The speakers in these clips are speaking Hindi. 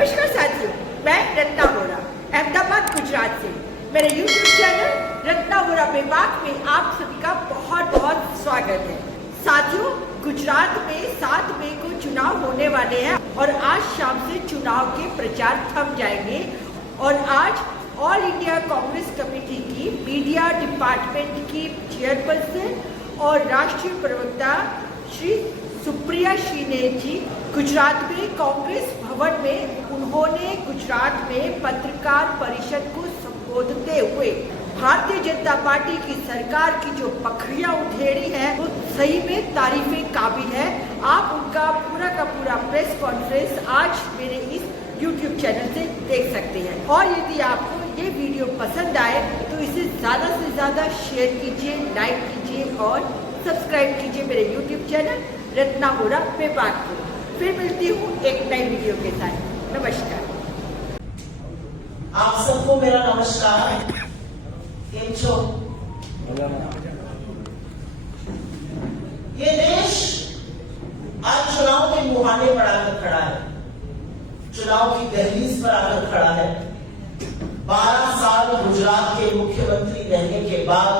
नमस्कार साथियों, मैं रत्ना वोरा अहमदाबाद गुजरात से। मेरे YouTube चैनल रत्ना वोरा बेबाक में आप सभी का बहुत बहुत स्वागत है। साथियों, गुजरात में 7 मई को चुनाव होने वाले हैं और आज शाम से चुनाव के प्रचार थम जाएंगे। और आज ऑल इंडिया कांग्रेस कमेटी की मीडिया डिपार्टमेंट की चेयरपर्सन और राष्ट्रीय प्रवक्ता श्री सुप्रिया श्रीने जी गुजरात में कांग्रेस भवन में उन्होंने गुजरात में पत्रकार परिषद को संबोधते हुए भारतीय जनता पार्टी की सरकार की जो पखड़ियां उधेड़ी है वो सही में तारीफे काबिल है। आप उनका पूरा का पूरा प्रेस कॉन्फ्रेंस आज मेरे इस YouTube चैनल से देख सकते हैं। और यदि आपको ये वीडियो पसंद आए तो इसे ज़्यादा से ज़्यादा शेयर कीजिए, लाइक कीजिए और सब्सक्राइब कीजिए मेरे YouTube चैनल रत्ना वोरा बेबाक को। फिर मिलती हूँ एक नई वीडियो के साथ। नमस्कार। आप सबको मेरा नमस्कार। केम छो? ये देश आज चुनाव के मुहाने पर आकर खड़ा है, चुनाव की दहलीज पर आकर खड़ा है। 12 साल गुजरात के मुख्यमंत्री रहने के बाद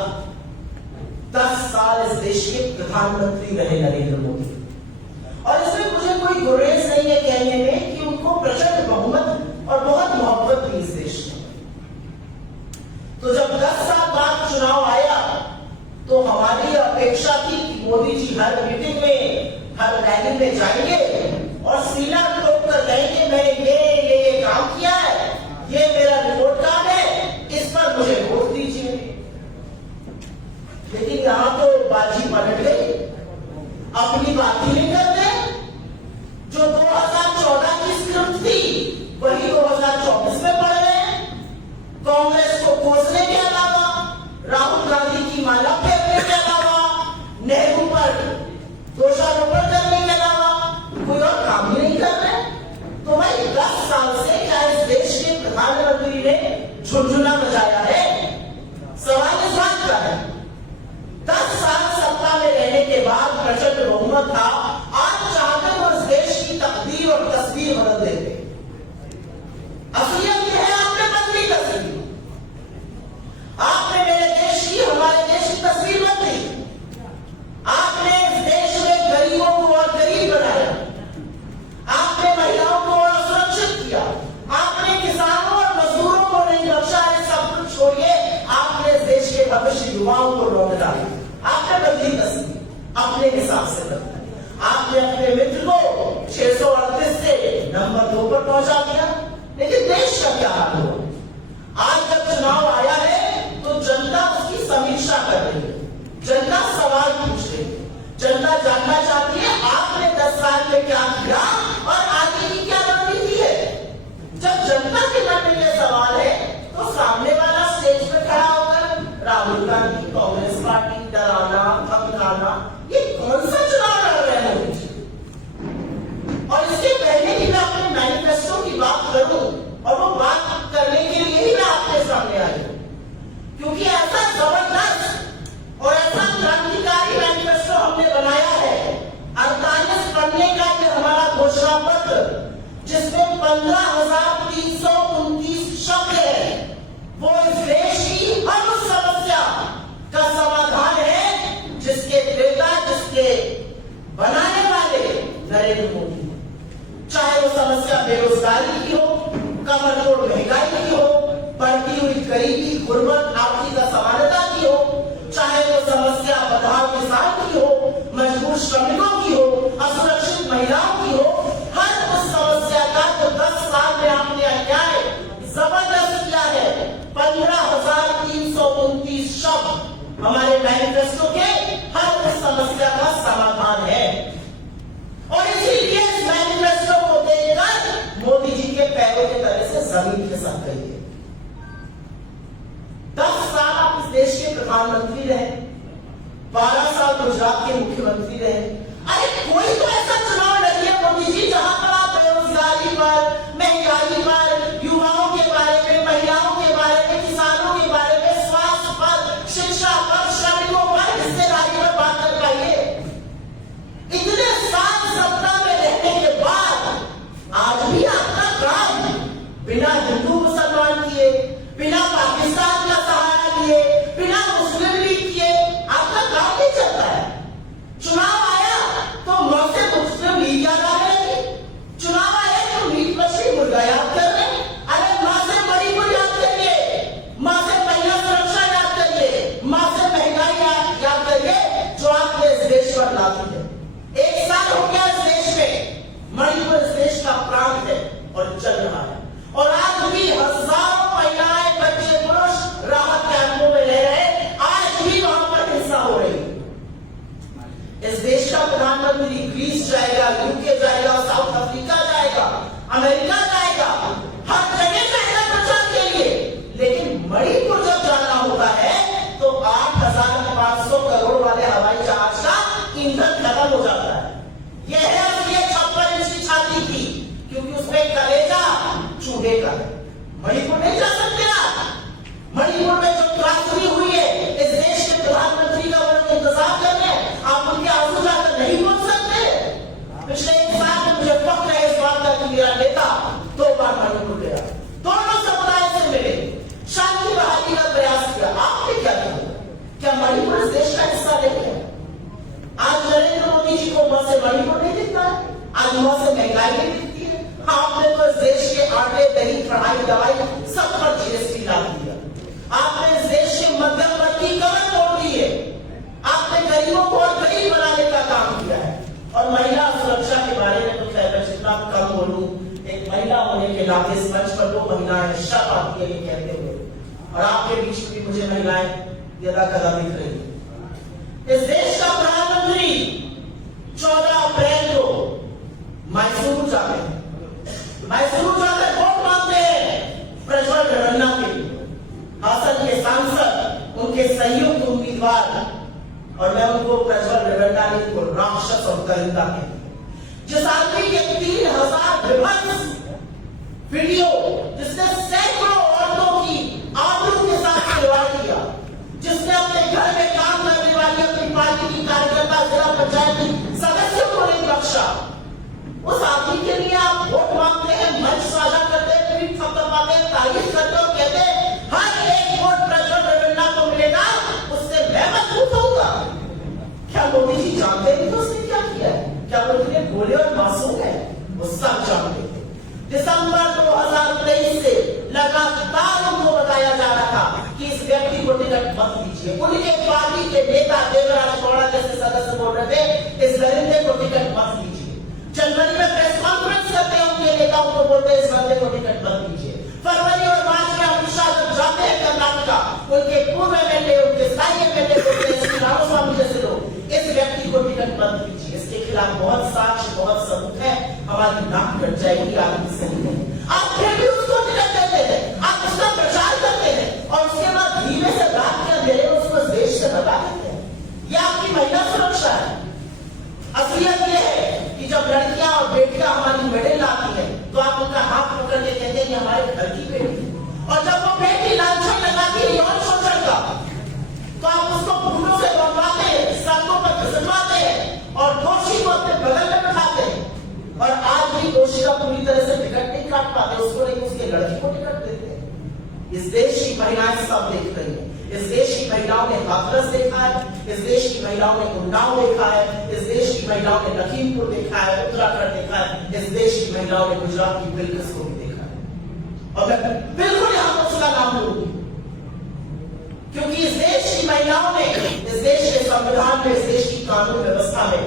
10 साल इस देश के प्रधानमंत्री रहे नरेंद्र मोदी, और इसमें मुझे कोई गुरेज नहीं है कहने में कि उनको प्रचंड बहुमत और बहुत मोहब्बत थी इस देश में। तो जब 10 साल बाद चुनाव आया तो हमारी अपेक्षा थी कि मोदी जी हर मीटिंग में, हर रैली में जाएंगे और सीना ठोक कर कहेंगे मैंने ये काम किया है, ये मेरा रिपोर्ट कार्ड है, इस पर मुझे वोट दीजिए। लेकिन यहां तो बाजी पलट गई, अपनी बात ही नहीं करते। जो 2014 की स्क्रिप्ट थी वही 2024 में पढ़ रहे हैं। कांग्रेस को कोसने के अलावा, राहुल गांधी की माला फेरने के अलावा, नेहरू पर दोषारोपण करने के अलावा कोई और काम ही नहीं कर रहे। तो भाई 10 साल से क्या इस देश के प्रधानमंत्री ने झुनझुना बजाया है? सवाल इस बात का है। 10 साल सत्ता में रहने के बाद प्रचंड बहुमत था, आज चाहते वो इस देश की तकदीर और तस्वीर बदल देते। असलियत यह है आपने बदली तस्वीर, आपने मेरे देश की, हमारे देश की तस्वीर बदली। आपने इस देश में गरीबों को और गरीब बनाया, आपने महिलाओं को और असुरक्षित किया, आपने किसानों और मजदूरों को नहीं बख्शा। सब कुछ छोड़िए, आपने इस देश के भविष्य युवाओं को लौट डाला। आपने बदली तस्वीर, अपने हिसाब से बदली। आपने अपने मित्र को 638 से नंबर 2 पर पहुंचा दिया। लेकिन देश का क्या हाल हुआ? आज जब चुनाव आया है तो जनता उसकी समीक्षा कर रही है, जनता सवाल पूछ रही है, जनता जानना चाहती है आपने 10 साल में क्या किया और आगे की क्या रणनीति है। जब जनता के मन में यह सवाल है तो सामने वाला स्टेज पर खड़ा होकर राहुल गांधी, कांग्रेस पार्टी, डराना, धमकाना, ये कौन सा चुनाव लड़ रहे हैं मोदी जी? और इसके पहले कि मैं अपने मैनिफेस्टो की बात करूं, और वो बात करने के लिए ही मैं आपके सामने आई हूं, क्योंकि ऐसा जबरदस्त और ऐसा क्रांतिकारी मैनिफेस्टो हमने बनाया है। 48 पन्ने का ये हमारा घोषणा पत्र, जिसमें 15,329 शब्द है, वो इस देश की हर उस समस्या का समाधान है जिसके क्रेता, जिसके बनाने वाले नरेंद्र मोदी। चाहे वो समस्या बेरोजगारी की हो, कमर तोड़ महंगाई की हो, बढ़ती हुई गरीबी, गुर्बत, आर्थिक असमानता की हो, चाहे वो समस्या बदहाल किसान की हो, मजबूर श्रमिकों की हो, असुरक्षित महिलाओं की हो, हर उस समस्या का जो 10 साल में आपने अन्याय जबरदस्त किया है। 15,329 शब्द हमारे मैनिफेस्टो के हर उस समस्या का समाधान है। और इसीलिए इस मैनिफेस्टो को देखकर मोदी जी के पैरों के तले से जमीन खिसक गई है। 10 साल आप इस देश के प्रधानमंत्री रहे, 12 साल गुजरात के मुख्यमंत्री रहे। अरे कोई तो ऐसा चुनाव लड़िए मोदी जी जहां पर आप बेरोजगारी पर, महंगाई पर, युवाओं के बारे में, महिलाओं के बारे में, किसानों के बारे में, स्वास्थ्य पर, शिक्षा पर, श्रमिकों पर, हिस्सेदारी पर बात कर पाइए। इतने साल सत्ता में रहने के बाद आज भी आपका काम बिना पाकिस्तान का सहारा लिए, बिना मुस्लिम लीग किए आपका काम नहीं चलता है। चुनाव आया तो मौके मुस्लिम लीग याद आ रही, चुनाव आया तो मीट मछली मुर्गा याद कर रहे। अरे माँ से मणिपुर याद करिए, माँ से महिला सुरक्षा याद करिए, माँ से महंगाई याद करिए जो आपने इस देश पर लादी है। 1 साल हो गया इस देश में, मणिपुर इस देश का प्राण है और चल रहा है। और आज भी हजारों महिलाएं, बच्चे, पुरुष राहत कैंपों में रह रहे, आज भी वहां पर हिंसा हो रही। इस देश का प्रधानमंत्री ग्रीस जाएगा, यूके जाएगा, साउथ अफ्रीका जाएगा, अमेरिका जाएगा, हर जगह जाएगा प्रचार के लिए। लेकिन मणिपुर जब जाना होता है तो 8,500 करोड़ वाले हवाई जहाज का ईंधन खत्म हो जाता है। यह है उसकी 56 इंच की छाती की, क्योंकि उसमें कलेजा चूहे का है। मणिपुर नहीं जा सकते आप। मणिपुर में जो त्रासदी हुई है, इस देश के प्रधानमंत्री का वो इंतजार कर रहे हैं, आप उनके आंसू जाकर नहीं बोल सकते। पिछले 1 साल में मुझे फख्र है इस बात का कि मेरा नेता 2 बार मणिपुर गया, दोनों समुदाय से मिले, शांति बहाली का प्रयास किया। आपने क्या किया? क्या मणिपुर इस देश का हिस्सा नहीं है? आज नरेंद्र मोदी जी को वहां से मणिपुर नहीं दिखता है, आज वहां से महंगाई नहीं दिखती है। आपने तो इस देश के आटे, दही, पढ़ाई, दवाई सब पर जीएसटी डाल दिया। आपने इस देश के मध्यम वर्ग की कमर तोड़ दी है। आपने गरीबों को और गरीब बनाने का काम किया है। और महिला सुरक्षा के बारे में तो खैर मैं जितना कम बोलूं, एक महिला होने के नाते इस मंच पर 2 महिलाएं शर्म आती है ये कहते हुए, और आपके बीच में भी मुझे महिलाएं यदा कदा दिख रही है। इस देश का प्रधानमंत्री 14 अप्रैल को मैसूर जाते हैं, मैसूर जाकर वोट मांगते हैं प्रज्वल रेवन्ना के, हासन के सांसद, उनके संयुक्त उम्मीदवार। और मैं उनको प्रज्वल रेवन्ना को राक्षस और दरिंदा कहती हूं। जिस आदमी के 3000 विभत्स वीडियो, जिसने सैकड़ों औरतों की आबरू के साथ खिलवाड़ किया, जिसने अपने घर में काम करने वाली अपनी पार्टी की कार्यकर्ता, जिला पंचायत की सदस्यों को नहीं बख्शा, उस आदमी के लिए आप वोट मांगते हैं, मंच साझा करते हैं, ट्वीट थपथपाते हैं, तारीफ करते हैं और कहते हैं हर एक वोट प्रज्वल रेवन्ना को मिलेगा, उससे मैं मजबूत होऊंगा। क्या मोदी जी जानते हैं कि उसने क्या किया है? क्या वो इतने भोले और मासूम है? वो सब जानते थे। दिसंबर 2023 से लगातार उनको बताया जा रहा था कि इस व्यक्ति को टिकट मत दीजिए। उनके पार्टी के नेता देवराज गौड़ा जैसे सदस्य बोल रहे थे इस दरिंदे को टिकट मत दीजिए। जनवरी में प्रेस कॉन्फ्रेंस करते हैं, उनके नेताओं को बोलते हैं इस बंदे को टिकट मत दीजिए। फरवरी और मार्च में अमित शाह जब जाते हैं कर्नाटका, उनके पूर्व एमएलए, उनके स्थायी एमएलए बोलते हैं रामास्वामी जैसे लोग इस व्यक्ति को टिकट मत दीजिए। इसके खिलाफ बहुत साक्ष्य, बहुत सबूत है, हमारी नाक कट जाएगी, आदमी सही है। आप फिर भी उसको टिकट देते हैं, आप उसका प्रचार करते हैं और उसके बाद धीमे से रात के अंधेरे में उसको देश से भगा देते हैं। यह आपकी महिला सुरक्षा है। असलियत यह है कि जब लड़कियां और बेटियां हमारी मेडल लाती हैं तो आप उनका हाथ पकड़ के कहते हैं कि हमारे घर की बेटी, और जब वो बेटी लांछन लगाती है यौन शोषण का तो आप उसको फूलों से बनवाते हैं, सड़कों पर घिसवाते हैं और दोषी को अपने बगल में बिठाते हैं। और आज भी दोषी का पूरी तरह से टिकट नहीं काट पाते, उसको लेकिन उसके लड़की को टिकट देते हैं। इस देश की महिलाएं सब देख रही है। इस देश की महिलाओं ने हाथरस देखा है, इस देश की महिलाओं ने उन्नाव देखा है, इस देश की महिलाओं ने लखीमपुर देखा है, उत्तराखंड देखा है, इस देश की महिलाओं ने गुजरात की बिल्किस को भी देखा है। और मैं बिल्कुल यहां पर उसका नाम लूंगी, क्योंकि इस देश की महिलाओं ने इस देश के संविधान में, इस देश की कानून व्यवस्था में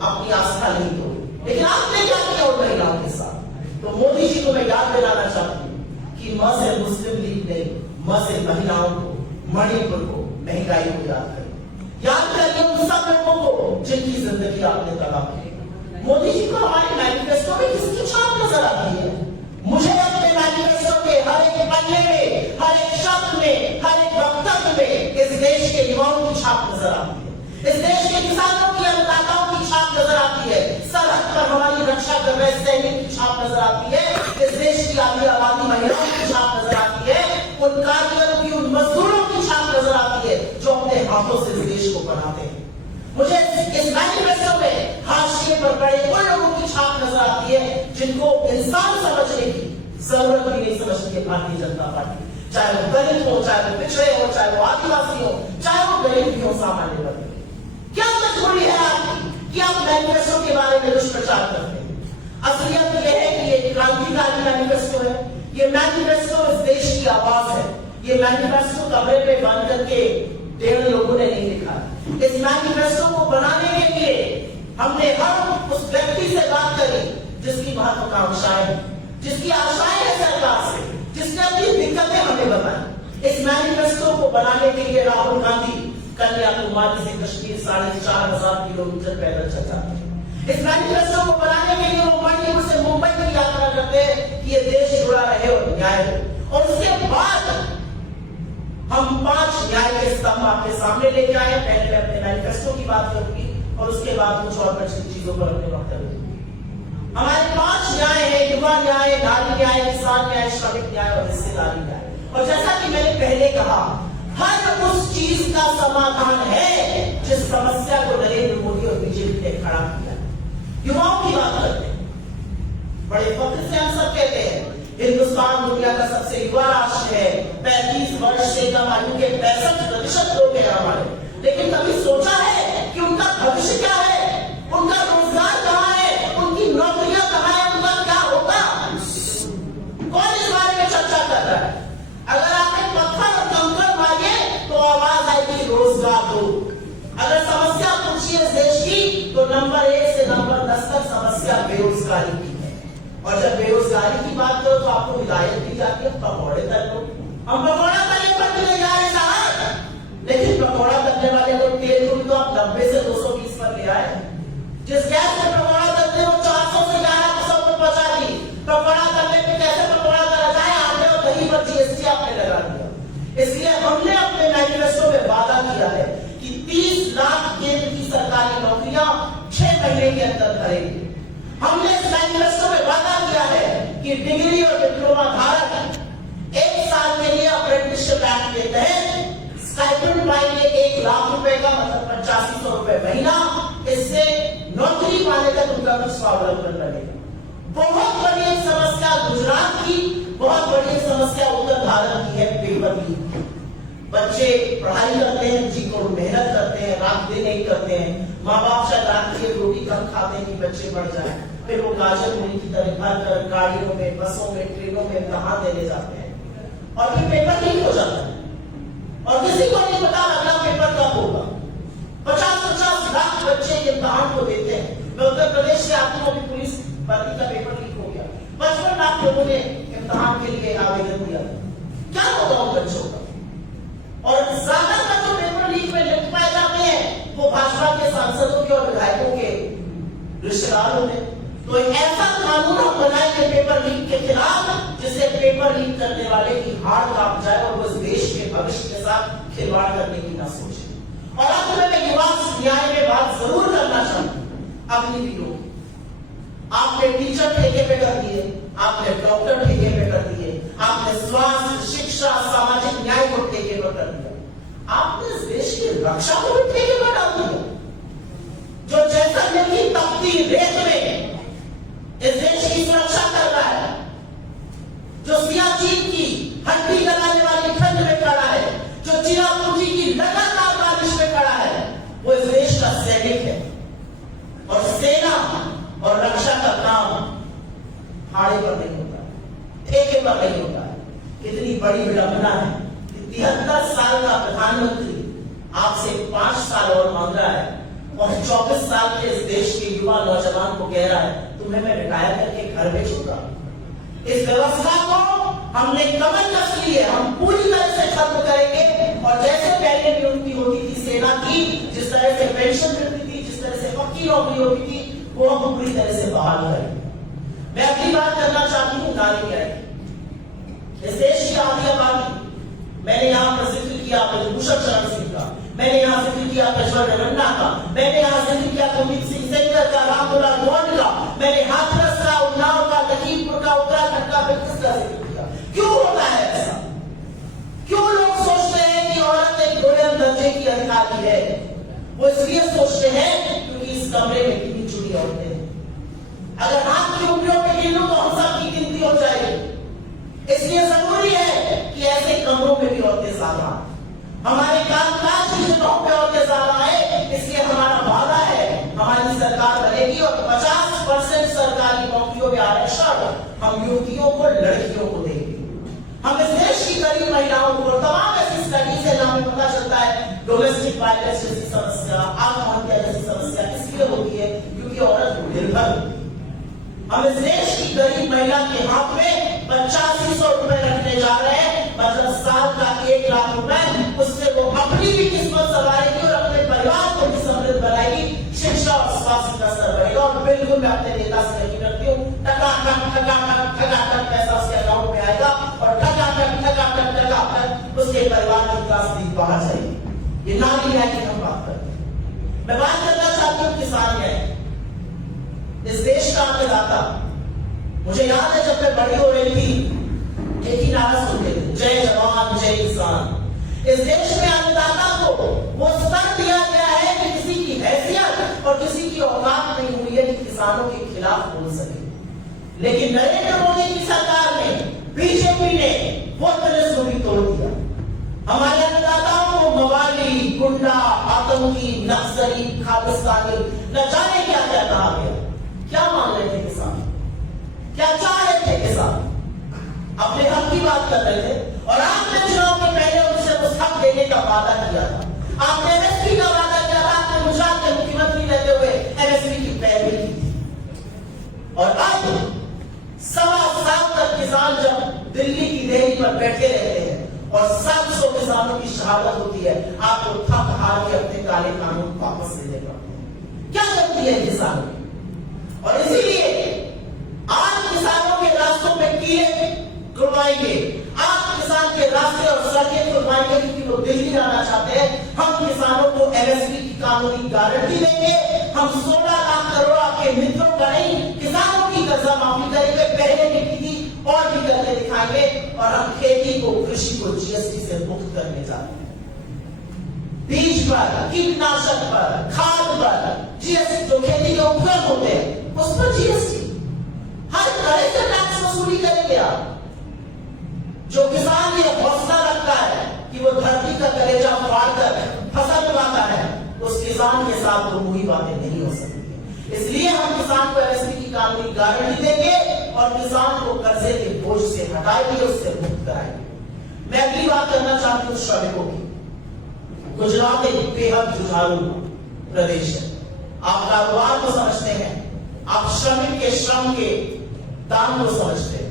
अपनी आस्था नहीं तोड़ी। लेकिन आपने क्या किया उन महिलाओं के साथ? तो मोदी जी को मैं याद दिलाना चाहती हूँ कि म से मुस्लिम लीग ने म से महिलाओं को, मणिपुर को, महंगाई को याद करिए उन सब लोगों को जिनकी जिंदगी आपने तबाह की। मोदी जी को हमारे मैनिफेस्टो में किसकी छाप नजर आती है? मुझे अपने मैनिफेस्टो के हर एक पन्ने में, हर एक शब्द में, हर एक वक्तव्य में इस देश के युवाओं की छाप नजर आती है, इस देश के किसानों की, अन्नदाताओं की छाप नजर आती है, सरहद पर हमारी रक्षा कर रहे सैनिक की छाप नजर आती है, इस देश की आधी आबादी महिलाओं की छाप नजर आती है, उन कारीगरों की, उन मजदूरों की छाप नजर आती है जो अपने हाथों से इस देश को बनाते हैं। मुझे इस मैनिफेस्टो में हाशिए पर पड़े उन लोगों की छाप नजर आती है जिनको इंसान समझने की जरूरत भी नहीं समझती है भारतीय जनता पार्टी। चाहे वो दलित हो, चाहे वो पिछड़े हो, चाहे वो आदिवासी हो, चाहे वो गरीब भी हो, सामान्य वर्ग के। क्या मजबूरी है आपकी कि आप मैनिफेस्टो के बारे में दुष्प्रचार करते हैं? असलियत यह है कि ये क्रांतिकारी मैनिफेस्टो है। ये मैनिफेस्टो इस देश की आवाज है। ये मैनिफेस्टो कमरे पे बंद करके 1.5 लोगों ने नहीं लिखा। इस मैनिफेस्टो को बनाने के लिए हमने हर उस व्यक्ति से बात करी जिसकी महत्वाकांक्षाएं हैं, जिसकी आशाएं हैं सरकार से, जिसने अपनी दिक्कतें हमें बताई। इस मैनिफेस्टो को बनाने के लिए राहुल गांधी कन्याकुमारी से कश्मीर 4,500 किलोमीटर पैदल चल जाते हैं। इस मैनिफेस्टो को बनाने के लिए वो मणिपुर से मुंबई की यात्रा करते हैं कि ये देश जुड़ा रहे और न्याय हो। और उसके बाद हम 5 न्याय के स्तंभ आपके सामने लेके आए। पहले मैं अपने मैनिफेस्टो की बात करूंगी और उसके बाद कुछ और बची चीजों पर अपने वक्तव्य दूंगी। हमारे 5 न्याय है: युवा न्याय, नारी न्याय, किसान न्याय, श्रमिक न्याय और हिस्सेदारी न्याय। और जैसा कि मैंने पहले कहा, हर उस चीज का समाधान है जिस समस्या को नरेंद्र मोदी और बीजेपी ने खड़ा किया। युवाओं की बात करते हैं, बड़े फख्र से हम सब कहते हैं हिंदुस्तान दुनिया का सबसे युवा राष्ट्र है। 35 वर्ष से कम आयु के 65% लोग हैं हमारे। लेकिन कभी सोचा है कि उनका भविष्य क्या है, उनका रोजगार कहां है, उनकी नौकरियां कहां है, उनका क्या होगा? कौन इस बारे में चर्चा कर रहा है? अगर आपने पत्थर और कंकड़ मारे तो आवाज आएगी रोजगार दो। अगर समस्या पूछिए इस देश की तो नंबर 1 से नंबर 10 तक समस्या बेरोजगारी की है। और जब बेरोजगारी की बात करो तो आपको हिदायत दी जाती है पकौड़े तल लो। हम पकौड़ा तलने पर भी नहीं जा रहे साहब, लेकिन पकौड़ा तलने वाले को तेल को तो आप 90 से 220 पर ले आए। जिस गैस में पकौड़ा तलते हो 400 से 1100 पर पहुंचा दी। पकौड़ा तलने पे कैसे पकौड़ा तला जाए? आटे और दही पर जीएसटी आपने लगा दिया। इसलिए हमने अपने मैनिफेस्टो में वादा किया है कि 30 लाख केंद्र की सरकारी नौकरियां 6 महीने के अंदर करेंगे। हमने इस मैनिफेस्टो में वादा किया है कि डिग्री और डिप्लोमा धारक 1 साल के लिए अप्रेंटिसशिप एक्ट के तहत स्टाइपेंड पाएंगे 1 लाख रुपए का, मतलब 8500 रुपए महीना। इससे नौकरी पाने तक उनका कुछ स्वावलंबन बनेगा। बहुत बड़ी एक समस्या गुजरात की, बहुत बड़ी एक समस्या उत्तर भारत की है पेपर लीक। बच्चे पढ़ाई करते हैं, जी को मेहनत करते हैं, रात दिन नहीं करते हैं। माँ बाप शायद रात की रोटी कम खाते हैं कि बच्चे बढ़ जाए, फिर वो गाजर मूली की तरह भर कर गाड़ियों में, बसों में, ट्रेनों में इम्तिहान देने जाते हैं और फिर पेपर लीक हो जाता है और किसी को नहीं पता अगला पेपर कब होगा। 50-50 लाख बच्चे इम्तिहान को देते हैं। मैं उत्तर प्रदेश से आती हूँ, अभी पुलिस भर्ती का पेपर लीक हो गया। 55 लाख लोगों ने इम्तिहान के लिए आवेदन दिया। क्या होगा उन बच्चों का? और ज्यादातर जो पेपर लीक में लिप्त पाए जाते हैं वो भाजपा के सांसदों के और विधायकों के रिश्तेदार होते हैं। तो एक ऐसा कानून हम बनाएंगे पेपर लीक के खिलाफ जिससे पेपर लीक करने वाले की हाड़ कांप जाए और वो इस देश के भविष्य के साथ खिलवाड़ करने की ना सोचे। और अंत में मैं युवा न्याय में बात जरूर करना चाहूंगा। अग्निवीरों, आपने टीचर ठेके पे कर दिए, आपने डॉक्टर ठेके पे कर दिए, आपने स्वास्थ्य, शिक्षा, सामाजिक न्याय को ठेके पर कर दिया। आपने इस देश की रक्षा को भी ठेके पर डाल दिया। जो जैसलमेर की तपती रेत में इस देश की सुरक्षा कर रहा है, जो सियाचिन की हड्डी लगाने वाली ठंड में खड़ा है, जो चिरापुंजी की लगातार बारिश में खड़ा है, वो इस देश का सैनिक है। और सेना और रक्षा का काम हाड़े पर नहीं होता, ठेके पर नहीं होता है। कितनी बड़ी विडंबना है कि 73 साल का प्रधानमंत्री आपसे 5 साल और मांग रहा है और 24 साल के इस देश के युवा नौजवान को कह रहा है तुम्हें मैं रिटायर करके घर भेजूंगा। इस व्यवस्था को हमने कमर कस ली है, हम पूरी तरह से खत्म करेंगे। और जैसे पहले नियुक्ति होती थी सेना की, जिस तरह से पेंशन मिलती थी, जिस तरह से पक्की नौकरी होती थी, वो हम पूरी तरह से बहाल करेंगे। मैं अपनी बात करना चाहती हूँ नारी न्याय की। इस देश की आधी आबादी, मैंने यहाँ पर जिक्र किया ब्रजभूषण शरण सिंह का, मैंने यहाँ जिक्र किया प्रज्वल रेवन्ना का, मैंने यहाँ जिक्र किया कुलदीप सिंह सेंगर का, रामदुलाल गौंड का, मैंने हाथरस का, उन्नाव का, लखीमपुर का, उत्तराखंड का, बिल्कुल का जिक्र किया। क्यों होता है ऐसा? क्यों लोग सोचते हैं कि औरत एक दोयम दर्जे की अधिकारी है? वो इसलिए सोचते हैं क्योंकि इस कमरे में कितनी चुनी औरतें हैं। अगर हाथ की उंगलियों पे गिन लूं तो हम सब की गिनती हो जाएगी। इसलिए जरूरी है कि ऐसे कमरों में भी औरतें ज्यादा, हमारे कामकाज की जगहों पे औरतें ज्यादा है। इसलिए हमारा वादा है, हमारी सरकार बनेगी और 50% सरकारी नौकरियों में आरक्षण हम युवतियों को, लड़कियों को देंगे। हम इस देश की गरीब महिलाओं को, तमाम ऐसी स्टडीज है जहां हमें पता चलता है डोमेस्टिक वायलेंस जैसी समस्या, आत्महत्या जैसी समस्या इसलिए होती है क्योंकि औरत निर्भर होती है। हम इस देश की गरीब महिला के हाथ में 8500 रुपए रखने जा रहे हैं, मतलब साल का 1 लाख रुपए, उससे वो अपनी भी किस्मत संवारेगी और अपने परिवार को भी समृद्ध बनाएगी, शिक्षा और स्वास्थ्य का स्तर बढ़ेगा। और बिल्कुल मैं अपने नेता से यकीन रखती हूँ, टका-टक पैसा उसके अकाउंट में आएगा और टका-टक उसके परिवार की त्रासदी बाहर जाएगी। ये नारी न्याय की हम बात करते हैं। मैं बात करना चाहती हूँ किसान न्याय, इस देश का अन्नदाता। मुझे याद है जब मैं बड़ी हो रही थी, एक ही नारा सुनते थे, जय जवान जय किसान। इस देश में अन्नदाता को वो स्तर दिया गया है कि किसी की हैसियत और किसी की औकात नहीं हुई है कि किसानों के खिलाफ बोल सके। लेकिन नरेंद्र मोदी की सरकार ने, बीजेपी ने वो तलस्म भी तोड़ दिया। हमारे अन्नदाताओं को मवाली, गुंडा, आतंकी, नक्सली, खालिस्तानी, न जाने क्या क्या कहा गया। क्या मान रहे थे किसान? क्या चाह रहे थे किसान? अपने हक की बात कर रहे थे और आपने चुनाव के पहले उनसे उस हक देने का वादा किया था। आपने एमएसपी का वादा किया था। आपने गुजरात के मुख्यमंत्री रहते हुए एमएसपी की पैरवी की थी। और अब 1.25 साल तक किसान जब दिल्ली की देहरी पर बैठे रहते हैं और 700 किसानों की शहादत होती है, आपको थक हार के अपने काले कानून वापस लेने पड़ते हैं। क्या करती है किसान? और इसीलिए आज किसानों के रास्तों पे कीड़े खुलवाएंगे, आज किसान के रास्ते और सड़कें खुलवाएंगे क्योंकि वो दिल्ली जाना चाहते हैं। हम किसानों को एमएसपी की कानूनी गारंटी देंगे। हम 16 लाख करोड़ आपके मित्रों का नहीं, किसानों की कर्जा माफी करेंगे, पहले भी की थी और भी करके दिखाएंगे। और हम खेती को, कृषि को जीएसटी से मुक्त करने जा रहे हैं। बीज पर, कीटनाशक पर, खाद पर जीएसटी, जो खेती के उपकरण होते हैं उस पर जीएसटी, हर तरह से टैक्स वसूली करेंगे आप। जो किसान ये हौसला रखता है कि वो धरती का कलेजा फाड़कर फसल उगाता है, उस किसान के साथ तो मुही बातें नहीं हो सकती। इसलिए हम किसान को एमएसपी की कानूनी गारंटी देंगे और किसान को कर्जे के बोझ से हटाएंगे, उससे मुक्त कराएंगे। मैं अगली बात करना चाहती हूँ श्रमिकों की। गुजरात एक बेहद जुझारू प्रदेश है। आप कारोबार को समझते हैं, आप श्रमिक के श्रम के दाम को समझते हैं।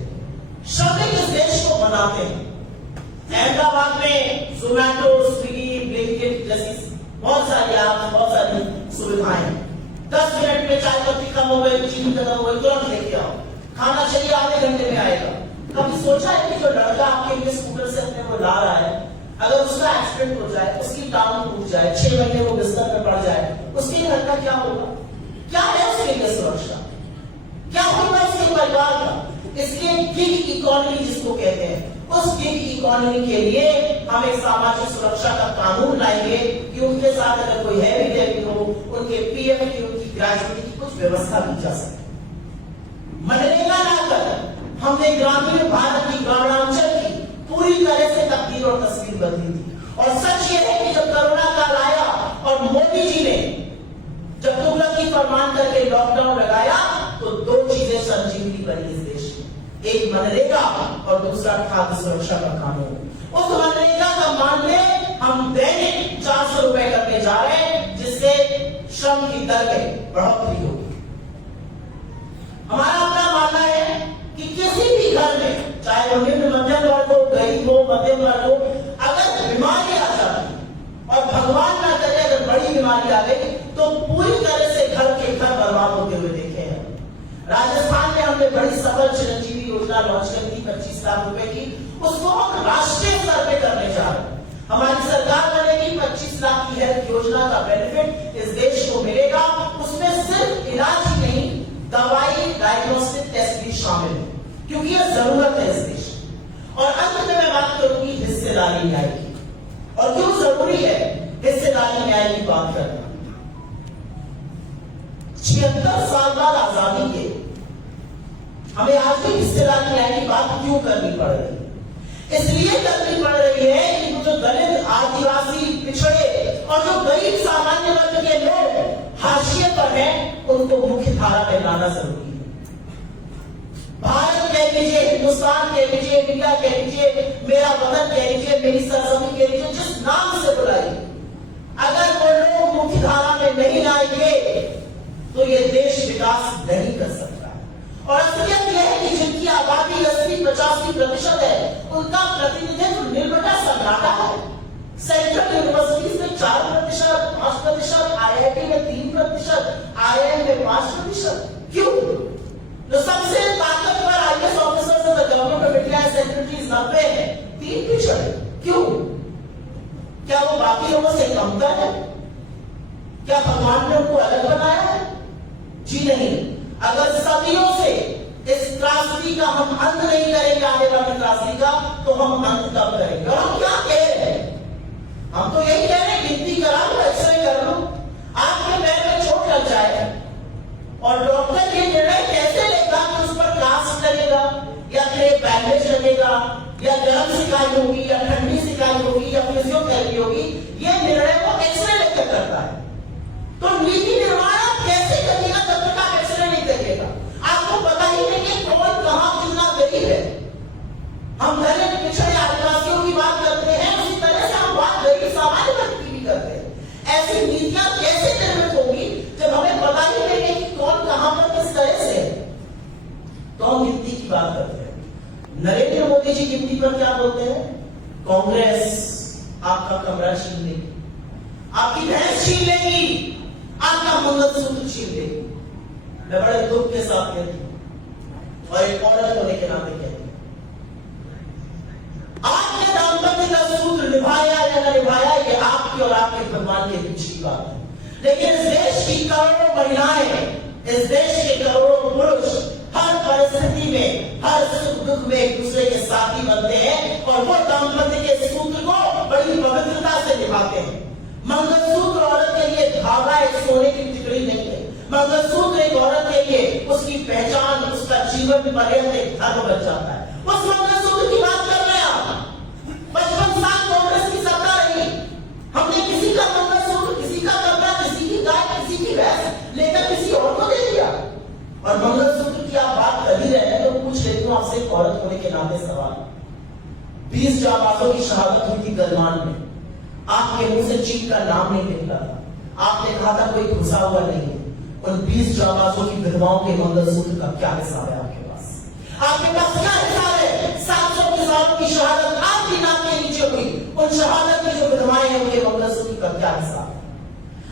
श्रमिक इस देश को बनाते हैं। अहमदाबाद में जोमैटो, स्विगी, ब्लिंकिट जैसी बहुत सारी ऐप, बहुत सारी सुविधाएं हैं। 10 मिनट में चाय पत्ती कम हो गई, चीनी खत्म हो गई, तुरंत लेके आओ। खाना चाहिए आधे घंटे में आएगा। कभी सोचा है कि जो लड़का आपके लिए स्कूटर से अपने को ला रहा है, अगर उसका एक्सीडेंट हो जाए, उसकी टांग टूट जाए, 6 महीने वो बिस्तर में पड़ जाए, उसके घर का क्या होगा? क्या है उसके लिए सुरक्षा? क्या होगा उसके परिवार का? इसलिए गिग इकोनॉमी जिसको कहते हैं, उस गिग इकोनॉमी के लिए हम एक सामाजिक सुरक्षा का कानून लाएंगे कि उनके साथ अगर कोई हैवी डेबिट हो, उनके पीएफ की, उनकी ग्रेजुएटी की कुछ व्यवस्था की जा सके। मनरेगा लाकर हमने ग्रामीण भारत की, ग्रामीणांचल की पूरी तरह से तकदीर और तस्वीर बदली थी। और सच ये है कि जब कोरोना काल आया और मोदी जी ने जब तुगलक की फरमान करके लॉकडाउन लगाया, तो 2 चीजें संजीवनी बनी इस देश में, एक मनरेगा और दूसरा खाद्य सुरक्षा का कानून। उस मनरेगा का मानदेय हम दैनिक 400 रुपए करने जा रहे हैं, जिससे श्रम की दर में बढ़ोतरी होगी। हमारा अपना मानना है कि किसी भी घर में, चाहे वो निम्न मध्यम वर्ग हो, गरीब हो, मध्यम वर्ग हो, अगर बीमारी आ जाती और भगवान ना करे अगर बड़ी बीमारी आ गई, तो पूरी तरह से घर के घर बर्बाद होते हुए देखे हैं। राजस्थान में हमने बड़ी सफल चिरंजीवी योजना लॉन्च कर दी 25 लाख रुपए की। उसको हम राष्ट्रीय स्तर पे करने जा रहे हैं। हमारी सरकार बनेगी, 25 लाख की हेल्थ योजना का बेनिफिट इस देश को मिलेगा। उसमें सिर्फ इलाज ही नहीं, दवाई, डायग्नोस्टिक टेस्ट भी शामिल है, क्योंकि यह जरूरत है इस देश। और अंत में मैं बात करूंगी हिस्सेदारी न्याय की, और क्यों जरूरी है हिस्सेदारी न्याय की बात करना। 76 साल बाद आजादी के हमें आज भी हिस्सेदारी न्याय की बात क्यों करनी पड़ रही है? इसलिए गर्मी पड़ रही है कि जो दलित, आदिवासी, पिछड़े और जो गरीब सामान्य वर्ग के लोग हाशिए पर हैं, उनको मुख्य धारा में लाना जरूरी है। भारत कह लीजिए, हिंदुस्तान कह लीजिए, इंडिया कह लीजिए, मेरा वतन कह लीजिए, मेरी सरजमी कह लीजिए, जिस नाम से बुलाइए, अगर वो लोग मुख्य धारा में नहीं लाएंगे तो ये देश विकास नहीं कर सकता। और असलियत यह है कि जिनकी आबादी 80-85% है, उनका प्रतिनिधित्व निर्भटा सन्नाटा है। सेंट्रल यूनिवर्सिटीज में 4%, 5%, IIT में 3%, IIM में 5%। क्यों? जो सबसे ताकतवर IAS officers in the government of India secretaries 90 है, 3%। क्यों? क्या वो बाकी लोगों से कमतर है? क्या भगवान ने उनको अलग बनाया है? जी नहीं। अगर सदियों से इस त्रासदी का हम अंत नहीं करेंगे, आने वाली त्रासदी का, तो हम अंत कब करेंगे? और हम क्या कह रहे हैं? हम तो यही कह रहे हैं, गिनती करा लो, एक्सरे कर लो, आपके पैर में चोट लग जाए और डॉक्टर ये निर्णय कैसे लेगा कि उस पर कास्ट लगेगा या फिर बैंडेज लगेगा या गर्म सिकाई होगी या ठंडी सिकाई होगी या फिजियोथेरेपी होगी, ये निर्णय वो एक्सरे लेकर करता है। तो नीति निर्माण कैसे करिएगा जब तक आप एक्सरे नहीं करिएगा? आपको पता ही नहीं कि कौन कहां कितना गरीब है। हम दलित, पिछड़े, आदिवासियों की बात करते हैं, उसी तरह से हम बात गरीब सामान्य वर्ग की भी करते हैं। ऐसी नीतियां कैसे निर्मित होगी जब हमें पता ही नहीं है कि कौन कहां पर किस तरह से है? तो हम गिनती की बात करते हैं। नरेंद्र मोदी जी गिनती पर क्या बोलते हैं? कांग्रेस आपका कमरा छीन लेगी, आपकी भैंस छीन लेगी, आपका मंगलसूत्र छीन लेगी। मैं बड़े दुख के साथ कहती हूं और एक औरत होने के नाते कहती हूं, आपने दाम्पत्य का सूत्र निभाया या न निभाया, ये आपके और आपके भगवान के बीच की बात है। लेकिन इस देश की करोड़ों महिलाएं, इस देश के करोड़ों पुरुष हर परिस्थिति में, हर सुख दुख में एक दूसरे के साथी बनते हैं और वो दाम्पत्य के सूत्र को बड़ी पवित्रता से निभाते हैं। मंगलसूत्र औरत के लिए धागा एक सोने की टिकड़ी नहीं है। मंगलसूत्र एक औरत के लिए उसकी पहचान, उसका जीवन पर्यंत एक धर्म बन जाता है। उस मंगलसूत्र की बात कर रहे हैं आप। 55 साल कांग्रेस की सत्ता रही, हमने किसी का मंगलसूत्र, किसी का कपड़ा, किसी की गाय, किसी की भैंस लेकर किसी और को दे दिया। और मंगलसूत्र की आप बात कर ही रहे हैं तो पूछ लेती हूँ आपसे एक औरत होने के नाते सवाल। 20 जाबाजों की शहादत हुई थी गलवान में, आपके मुंह से चीख का नाम नहीं निकला था, आपने कहा था कोई घुसा हुआ नहीं है। उन 20 जाबाजों की विधवाओं के मंगलसूत्र का क्या हिसाब है आपके पास? आपके पास क्या हिसाब है? 700 किसानों की शहादत आपकी नाम के नीचे हुई, उन शहादत की जो विधवाएं हैं उनके मंगलसूत्र का क्या हिसाब है?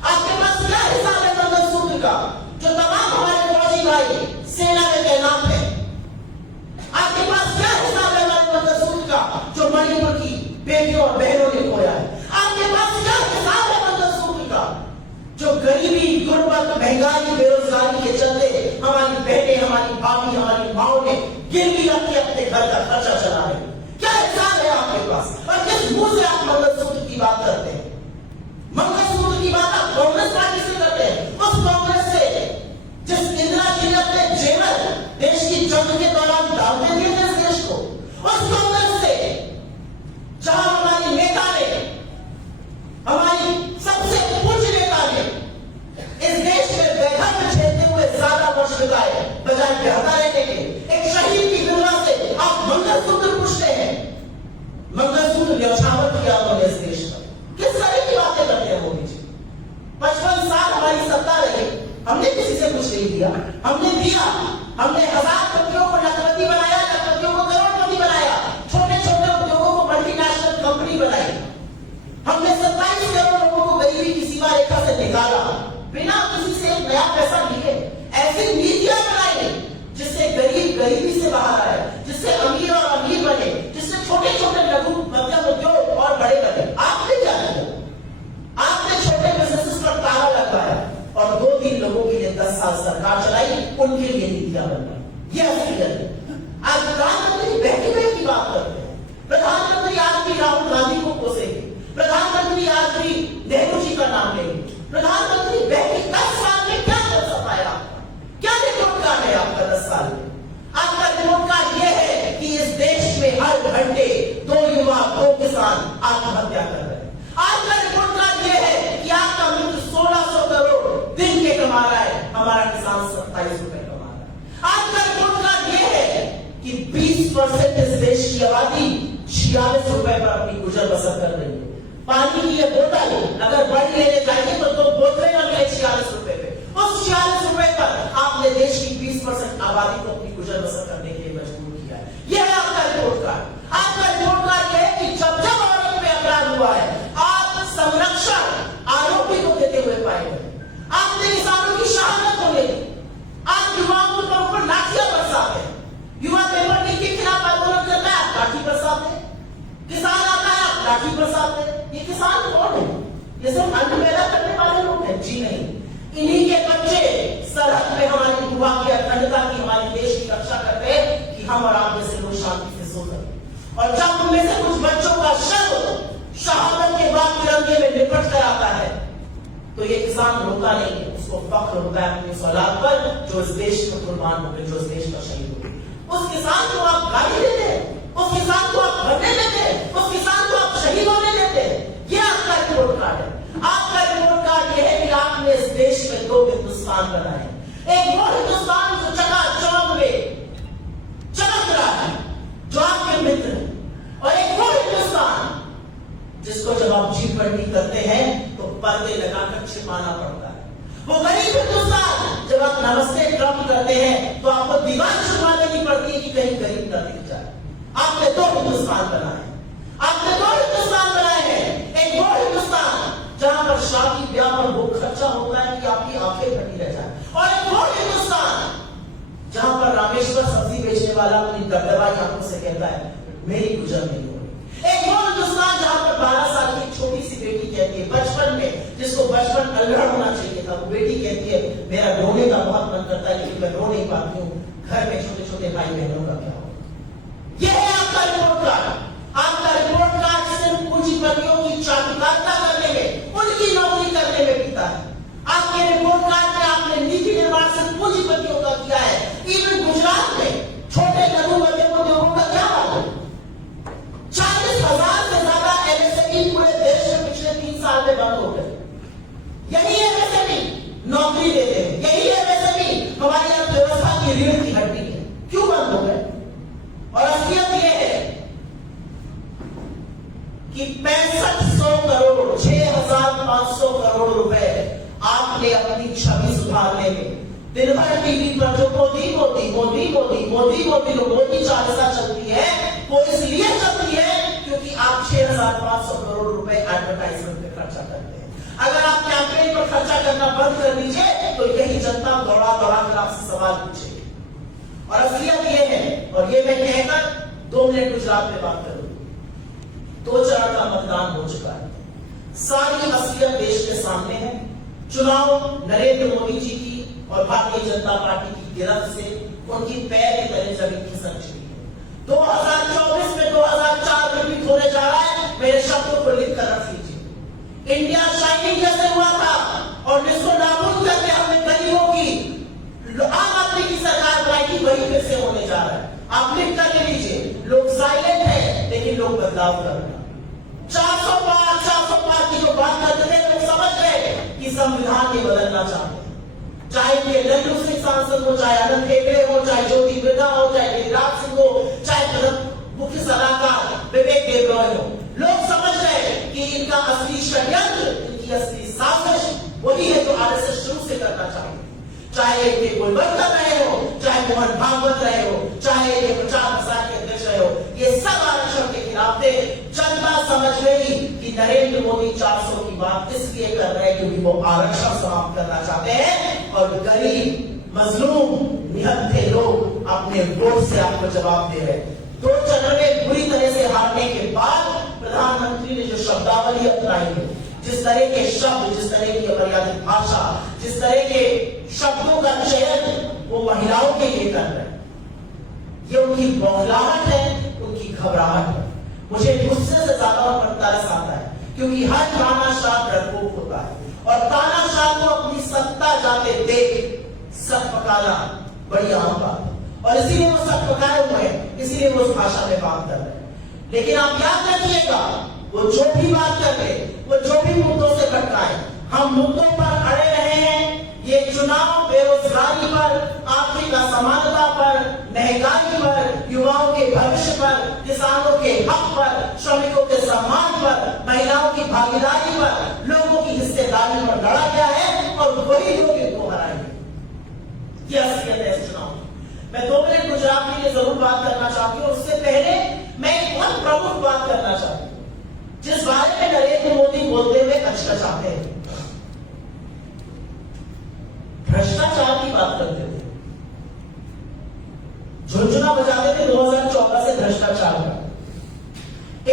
आपके पास क्या हिसाब है मंगलसूत्र का जो तमाम हमारे फौजी भाई सेना में तैनात है? आपके पास क्या हिसाब है हमारे मंगलसूत्र का जो मणिपुर की बेटियों और बहनों ने खोया है? आपके पास क्या हिसाब है मंगलसूत्र का जो गरीबी, गुर्बत, महंगाई, बेरोजगारी के चलते हमारी बहनें, हमारी भाभी, हमारी माओ ने गिरवी रख के अपने घर का खर्चा चला रहे? क्या हिसाब है आपके पास? और किस मुंह से आप मंगलसूत्र की बात करते हैं? मंगलसूत्र की बात आप कांग्रेस पार्टी से करते हैं, उस कांग्रेस से जिस इंदिरा जी ने अपने जेवर देश की जंग के दौरान डालते दिए थे इस देश को, उस कांग्रेस से जहां हमारी नेता ने, हमारी सबसे पूज्य नेता ने इस देश में वैधव्य झेलते हुए ज्यादा वर्ष बिताए बजाय बेहतर रहने के, एक शहीद की विधवा से आप मंगलसूत्र पूछते हैं? मंगलसूत्र न्यौछावर किया उन्होंने इस देश का। किस तरह की बातें करते हैं मोदी जी? 55 साल हमारी सत्ता रही, हमने किसी से कुछ नहीं दिया, हमने दिया, हमने 1000 पतियों को लखपति बनाया, लखपतियों को करोड़पति बनाया, छोटे छोटे उद्योगों को मल्टीनेशनल कंपनी बनाई, हमने 27 करोड़ लोगों को गरीबी की सीमा रेखा से निकाला बिना किसी से एक नया पैसा लिए। ऐसी नीतियां बनाई जिससे गरीब गरीबी से बाहर आए, जिससे अमीर और अमीर बने, जिससे छोटे छोटे लघु मध्यम उद्योग और बड़े बने। आपने क्या किया? आपने छोटे बिजनेसेस पर ताला लगवाया और 2-3 लोगों के लिए 10 साल सरकार चलाई, उनके लिए नीतियां बनाई। ये असलियत है। आज प्रधानमंत्री बैठी की बात करते हैं, प्रधानमंत्री आज भी राहुल गांधी को कोसेंगे, प्रधानमंत्री आज भी नेहरू जी का नाम लेंगे, प्रधानमंत्री बैठी 10 साल में क्या कर पाया? क्या रिपोर्ट कार्ड है आपका 10 साल में? आपका रिपोर्ट कार्ड यह है कि इस देश में हर घंटे वहां 2 किसान आत्महत्या कर रहे हैं। आज का रिपोर्ट कार्ड यह है कि आपका मित्र 1600 करोड़ दिन के कमा रहा है, हमारा किसान 27 रुपए कमा रहा है। आज का रिपोर्ट कार्ड यह है कि 20% इस देश की आबादी 46 रुपए पर अपनी गुजर बसर कर रही है। पानी की ये बोतल अगर बड़ी लेने जाएंगे तो 2 बोतलें मिले 46 रुपए पे। उस 46 रुपए पर आपने देश की 20% आबादी को अपनी गुजर बसर करने के लिए मजबूर किया है। यह है आपका रिपोर्ट कार्ड। आपका रिपोर्ट कार्ड यह है कि जब जब औरत पे अपराध हुआ है, आप संरक्षण आरोपी को देते हुए पाए गए। आपने किसानों की शहादत होने दी। आप युवाओं के ऊपर लाठियां बरसाते हैं। युवा पेपर लीक के खिलाफ आंदोलन करता है, आप लाठी बरसाते हैं। किसान आता है, आप लाठी बरसाते हैं। ये किसान कौन है? ये सब अन्न पैदा करने वाले लोग हैं? जी नहीं, इन्हीं के बच्चे सरहद पे हमारी युवा की अखंडता की, हमारे देश की रक्षा करते हैं कि हम और आप जैसे लोग शांति से सो सकें। और जब उनमें से कुछ बच्चों का शव शहादत के बाद तिरंगे में लिपट कर आता है तो ये किसान रोता नहीं है, उसको फख्र होता है अपनी इस औलाद पर जो इस देश में कुर्बान हो गए, जो इस देश का शहीद हो गए। उस किसान को आप गाली देते हैं, उस किसान को आप भरने देते हैं, उस किसान को आप शहीद होने देते हैं। ये आपका रिपोर्ट कार्ड है। आपका रिपोर्ट कार्ड यह है कि आपने इस देश में 2 हिंदुस्तान बनाए। एक वो हिंदुस्तान जो चकाचौंध में चमक रहा है, जो आपके मित्र है, और एक वो हिंदुस्तान जिसको जब आप जी पढ़नी करते हैं तो पर्दे लगाकर छिपाना पड़ता है। वो गरीब हिंदुस्तान जब आप नमस्ते ट्रम्प करते हैं तो आपको दीवार छुपा देनी पड़ती है कि कहीं गरीब न दिख जाए। आपने 2 हिंदुस्तान बनाए। आपने 2 हिंदुस्तान बनाए हैं। एक वो हिंदुस्तान जहां पर शादी ब्याह पर वो खर्चा होता है कि आपकी आंखें फटी रह जाए, और एक वो हिंदुस्तान जहां पर रामेश्वर सब्जी बेचने वाला अपनी दबदबाई आंखों से कहता है मेरी गुजर नहीं हो रही। एक वो हिंदुस्तान जहां पर 12 साल की छोटी सी बेटी कहती है, बचपन में जिसको बचपन अल्हड़ होना चाहिए था, वो बेटी कहती है मेरा रोने का बहुत मन करता है लेकिन मैं रो नहीं पाती हूँ, घर में छोटे छोटे भाई बहनों का क्या होगा। यह है आपका रिपोर्ट कार्ड। आपका रिपोर्ट कार्ड सिर्फ पूंजीपतियों की चाटुकारिता करने में, उनकी नौकरी करने में बीता है। आपके रिपोर्ट कार्ड में आपने नीति निर्माण सिर्फ पूंजीपतियों का किया है। इवन गुजरात में छोटे लघु मध्यम उद्योगों का क्या हाल है? 40,000 से ज्यादा एमएसएमई पूरे देश में पिछले 3 साल में बंद हो गए। यही एमएसएमई नौकरी देते हैं, यही एमएसएमई हमारी अर्थव्यवस्था की रीढ़ की हड्डी है। क्यों बंद हो गए? और असलियत यह है कि 6500 करोड़ 6,500 करोड़ रुपए आपने अपनी छवि सुधारने में दिन भर टीवी पर जो मोदी मोदी मोदी मोदी मोदी मोदी मोदी चालीसा चलती है, वो इसलिए चलती है क्योंकि आप 6,500 करोड़ रुपए एडवर्टाइजमेंट पे खर्चा करते हैं। अगर आप कैंपेन पर खर्चा करना बंद कर दीजिए तो यही जनता दौड़ा दौड़ा कर आपसे सवाल पूछेगी। और असलियत ये है, और ये मैं कहकर 2 मिनट गुजरात में बात करूं। 2 चरण का मतदान हो चुका है। सारी असलियत देश के सामने है। चुनाव नरेंद्र मोदी जी की और भारतीय जनता पार्टी की गिरफ्त से उनकी पैर के तले जमीन खिसक चुकी है। 2024 में 2004 रिपीट होने जा रहा है। मेरे शब्दों को लिख कर रख लीजिए। इंडिया शाइनिंग जैसे हुआ था और जिसको नाबूद करके हमने गरीबों की आम आदमी की सरकार बनाई थी, वही फिर से होने जा रहा है। आप लिख कर ले लीजिए। लोग साइलेंट है लेकिन लोग बदलाव कर रहे हैं। 400 पार की जो बात करते थे लोग समझ गए कि संविधान ये बदलना चाहते हैं। चाहे ये लल्लू सिंह सांसद हो, चाहे आनंद हेगड़े हो, चाहे ज्योति बिरला हो, चाहे गिरिराज सिंह हो, चाहे मुख्य सलाहकार विवेक देबरॉय हो, लोग समझ गए कि इनका असली षड्यंत्र, इनकी असली साजिश वही है जो आरएसएस शुरू से करना चाहते हैं। चाहे ये गोलबर्ग कर रहे हो, चाहे मोहन भागवत रहे हो, चाहे ये प्रचार प्रसार के अध्यक्ष रहे हो, ये सब आरक्षण के खिलाफ थे। जनता समझ गई कि नरेंद्र मोदी 400 की बात इसलिए कर रहे हैं क्योंकि वो आरक्षण समाप्त करना चाहते हैं और गरीब मजलूम निहत्थे लोग अपने वोट से आपको जवाब दे रहे हैं। 2 चरण में बुरी तरह से हारने के बाद प्रधानमंत्री ने जो शब्दावली अपनाई है, जिस तरह के शब्द, जिस तरह की अमर्यादित भाषा, जिस तरह के शब्दों का चयन वो महिलाओं के लिए कर रहे हैं, ये उनकी बौखलाहट है, उनकी घबराहट है। मुझे गुस्से से ज्यादा उन पर तरस आता है क्योंकि हर तानाशाह डरपोक होता है और तानाशाह को अपनी सत्ता जाते देख सत पकाना बड़ी आम बात है और इसीलिए वो सत पकाए हुए हैं, इसीलिए वो उस भाषा में बात कर रहे हैं। लेकिन आप याद रखिएगा, वो जो भी बात कर रहे, वो जो भी मुद्दों से भटकाए, हम मुद्दों पर अड़े रहे हैं। ये चुनाव बेरोजगारी पर, आर्थिक असमानता पर, महंगाई पर, युवाओं के भविष्य पर, किसानों के हक पर, श्रमिकों के सम्मान पर, महिलाओं की भागीदारी पर, लोगों की हिस्सेदारी पर लड़ा गया है और वही लोग इनको हराएंगे। ये असलियत है इस चुनाव की। मैं 2 मिनट गुजरात के लिए जरूर बात करना चाहती हूँ। उससे पहले मैं एक बहुत प्रमुख बात करना चाहती हूँ, जिस बारे में नरेंद्र मोदी बोलते हुए अचकचाते हैं। भ्रष्टाचार की बात करते थे, झुनझुना बजाते थे 2014 से भ्रष्टाचार का।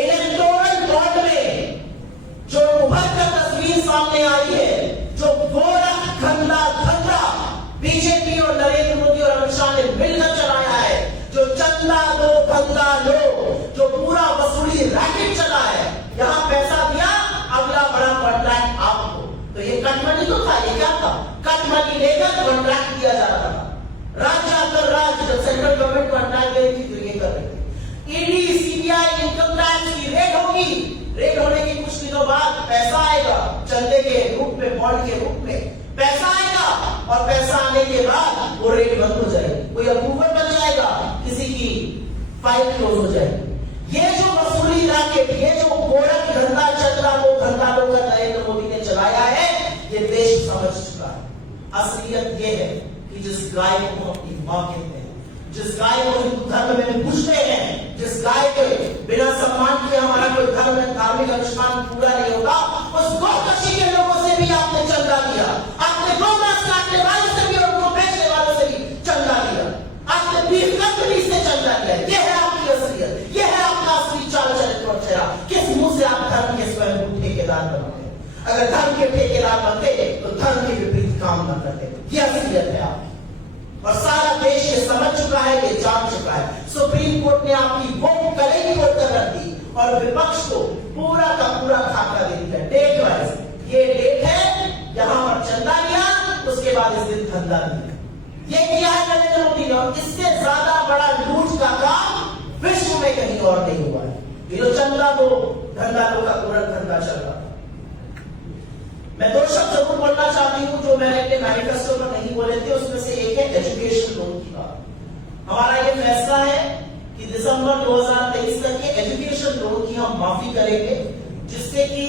इलेक्टोरल बॉन्ड में जो उभर कर तस्वीर सामने आई है, जो गोरा गंदा धंधा बीजेपी और नरेंद्र मोदी और अमित शाह ने मिलकर चलाया है, जो चंदा दो धंधा लो, जो पूरा वसूली रैकेट चला है, यहां पैसा दिया, अगला बड़ा कॉन्ट्रैक्ट आपको। तो ये कटमनी तो था, ये क्या था? कटमनी लेकर कॉन्ट्रैक्ट दिया जा रहा था। राज्य आकर राज्य, जब सेंट्रल गवर्नमेंट कॉन्ट्रैक्ट दे थी तो ये कर रही थी। ईडी, सीबीआई, इनकम टैक्स की रेड होगी। रेड होने के कुछ दिनों बाद पैसा आएगा, चंदे के रूप में, बॉन्ड के रूप में पैसा आएगा, और पैसा आने के बाद वो रेड बंद हो जाएगी, कोई अप्रूवल बन जाएगा, किसी की फाइल क्लोज हो जाएगी। ये जो वसूली रैकेट, ये जो गोरख धंधा चल रहा, वो धंधा लोग नरेंद्र मोदी ने चलाया है, ये देश समझ चुका है। असलियत ये है कि जिस गाय को हम अपनी मां कहते हैं, जिस गाय को हिंदू धर्म में पूजते हैं, जिस गाय के बिना सम्मान के हमारा कोई धर्म धार्मिक अनुष्ठान पूरा नहीं होता, उस गौकशी के लोगों से भी आपने चंदा लिया, आपने गौमांस काटने वालों से भी और उनको बेचने वालों से भी चंदा लिया, आपने बीफ कंपनी से चंदा लिया। यह है आपकी असलियत, यह है आपका असली चाल चरित्र और चेहरा। किस मुंह से आप धर्म के स्वयं ठेकेदार बनते? अगर धर्म के ठेकेदार बनते तो धर्म के विपरीत काम न करते। यह असलियत है आपकी, और सारा देश ये समझ चुका है, ये जान चुका है। सुप्रीम कोर्ट ने आपकी वो कलेगी को रख दी और विपक्ष को पूरा का पूरा खाका दे दिया डेट वाइज। ये डेट है, यहां पर चंदा लिया, उसके बाद इस दिन धंधा लिया। ये किया है नरेंद्र मोदी ने, और इससे ज्यादा बड़ा लूट का काम विश्व में कहीं और नहीं हुआ है। ये जो चंदा दो धंधा लो का तुरंत धंधा चल रहा। मैं 2 शब्द जरूर बोलना चाहती हूं जो मैंने अपने मैनिफेस्टो में नहीं बोले थे। उसमें से एक है एजुकेशन लोन की बात। हमारा ये फैसला है कि दिसंबर 2023 तक के एजुकेशन लोन की हम माफी करेंगे, जिससे कि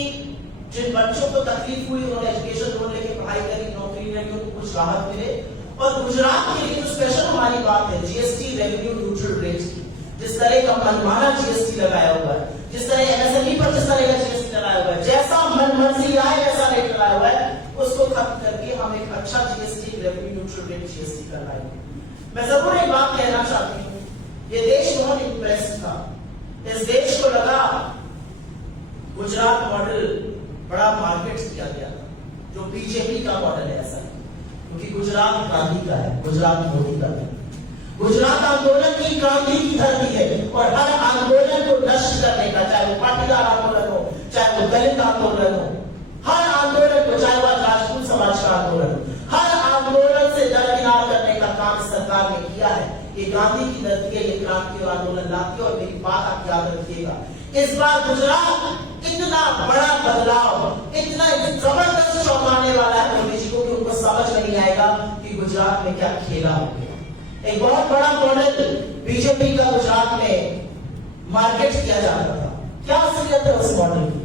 जिन बच्चों को तकलीफ हुई उन्होंने एजुकेशन लोन लेके पढ़ाई करी, नौकरी नहीं, उनको कुछ राहत मिले। और गुजरात के लिए जो स्पेशल हमारी बात है जीएसटी रेवेन्यू न्यूट्रल रेट की, जिस तरह का मनमाना जीएसटी लगाया हुआ है, जिस तरह एमएसएमई पर जिस तरह का जीएसटी लगाया हुआ है, जैसा मन मर्जी आए वैसा रेट लगाया हुआ है, उसको खत्म करके हम एक अच्छा GST revenue neutral rate GST कर लाएंगे। मैं जरूर एक बात कहना चाहती हूँ, ये देश बहुत इंप्रेस था। इस देश को लगा गुजरात मॉडल बड़ा मार्केट किया गया था, जो बीजेपी का मॉडल है ऐसा, क्योंकि गुजरात गांधी का है, गुजरात मोदी का है। गुजरात आंदोलन की क्रांति की धरती है, और हर आंदोलन को नष्ट करने का, चाहे वो पाटीदार आंदोलन हो, चाहे वो दलित आंदोलन हो, हर आंदोलन को, चाहे वह राजपूत समाज का आंदोलन, हर आंदोलन से दरकिनार करने का काम सरकार ने किया है। ये गांधी की धरती है, ये क्रांति और आंदोलन लाती है। और मेरी बात आप याद रखिएगा, इस बार गुजरात इतना बड़ा बदलाव, इतना जबरदस्त चौंकाने वाला है मोदी जी को कि उनको समझ नहीं आएगा कि गुजरात में क्या खेला हो गया। एक बहुत बड़ा मॉडल बीजेपी का गुजरात में मार्केट किया जाता था। क्या असलियत है उस मॉडल की?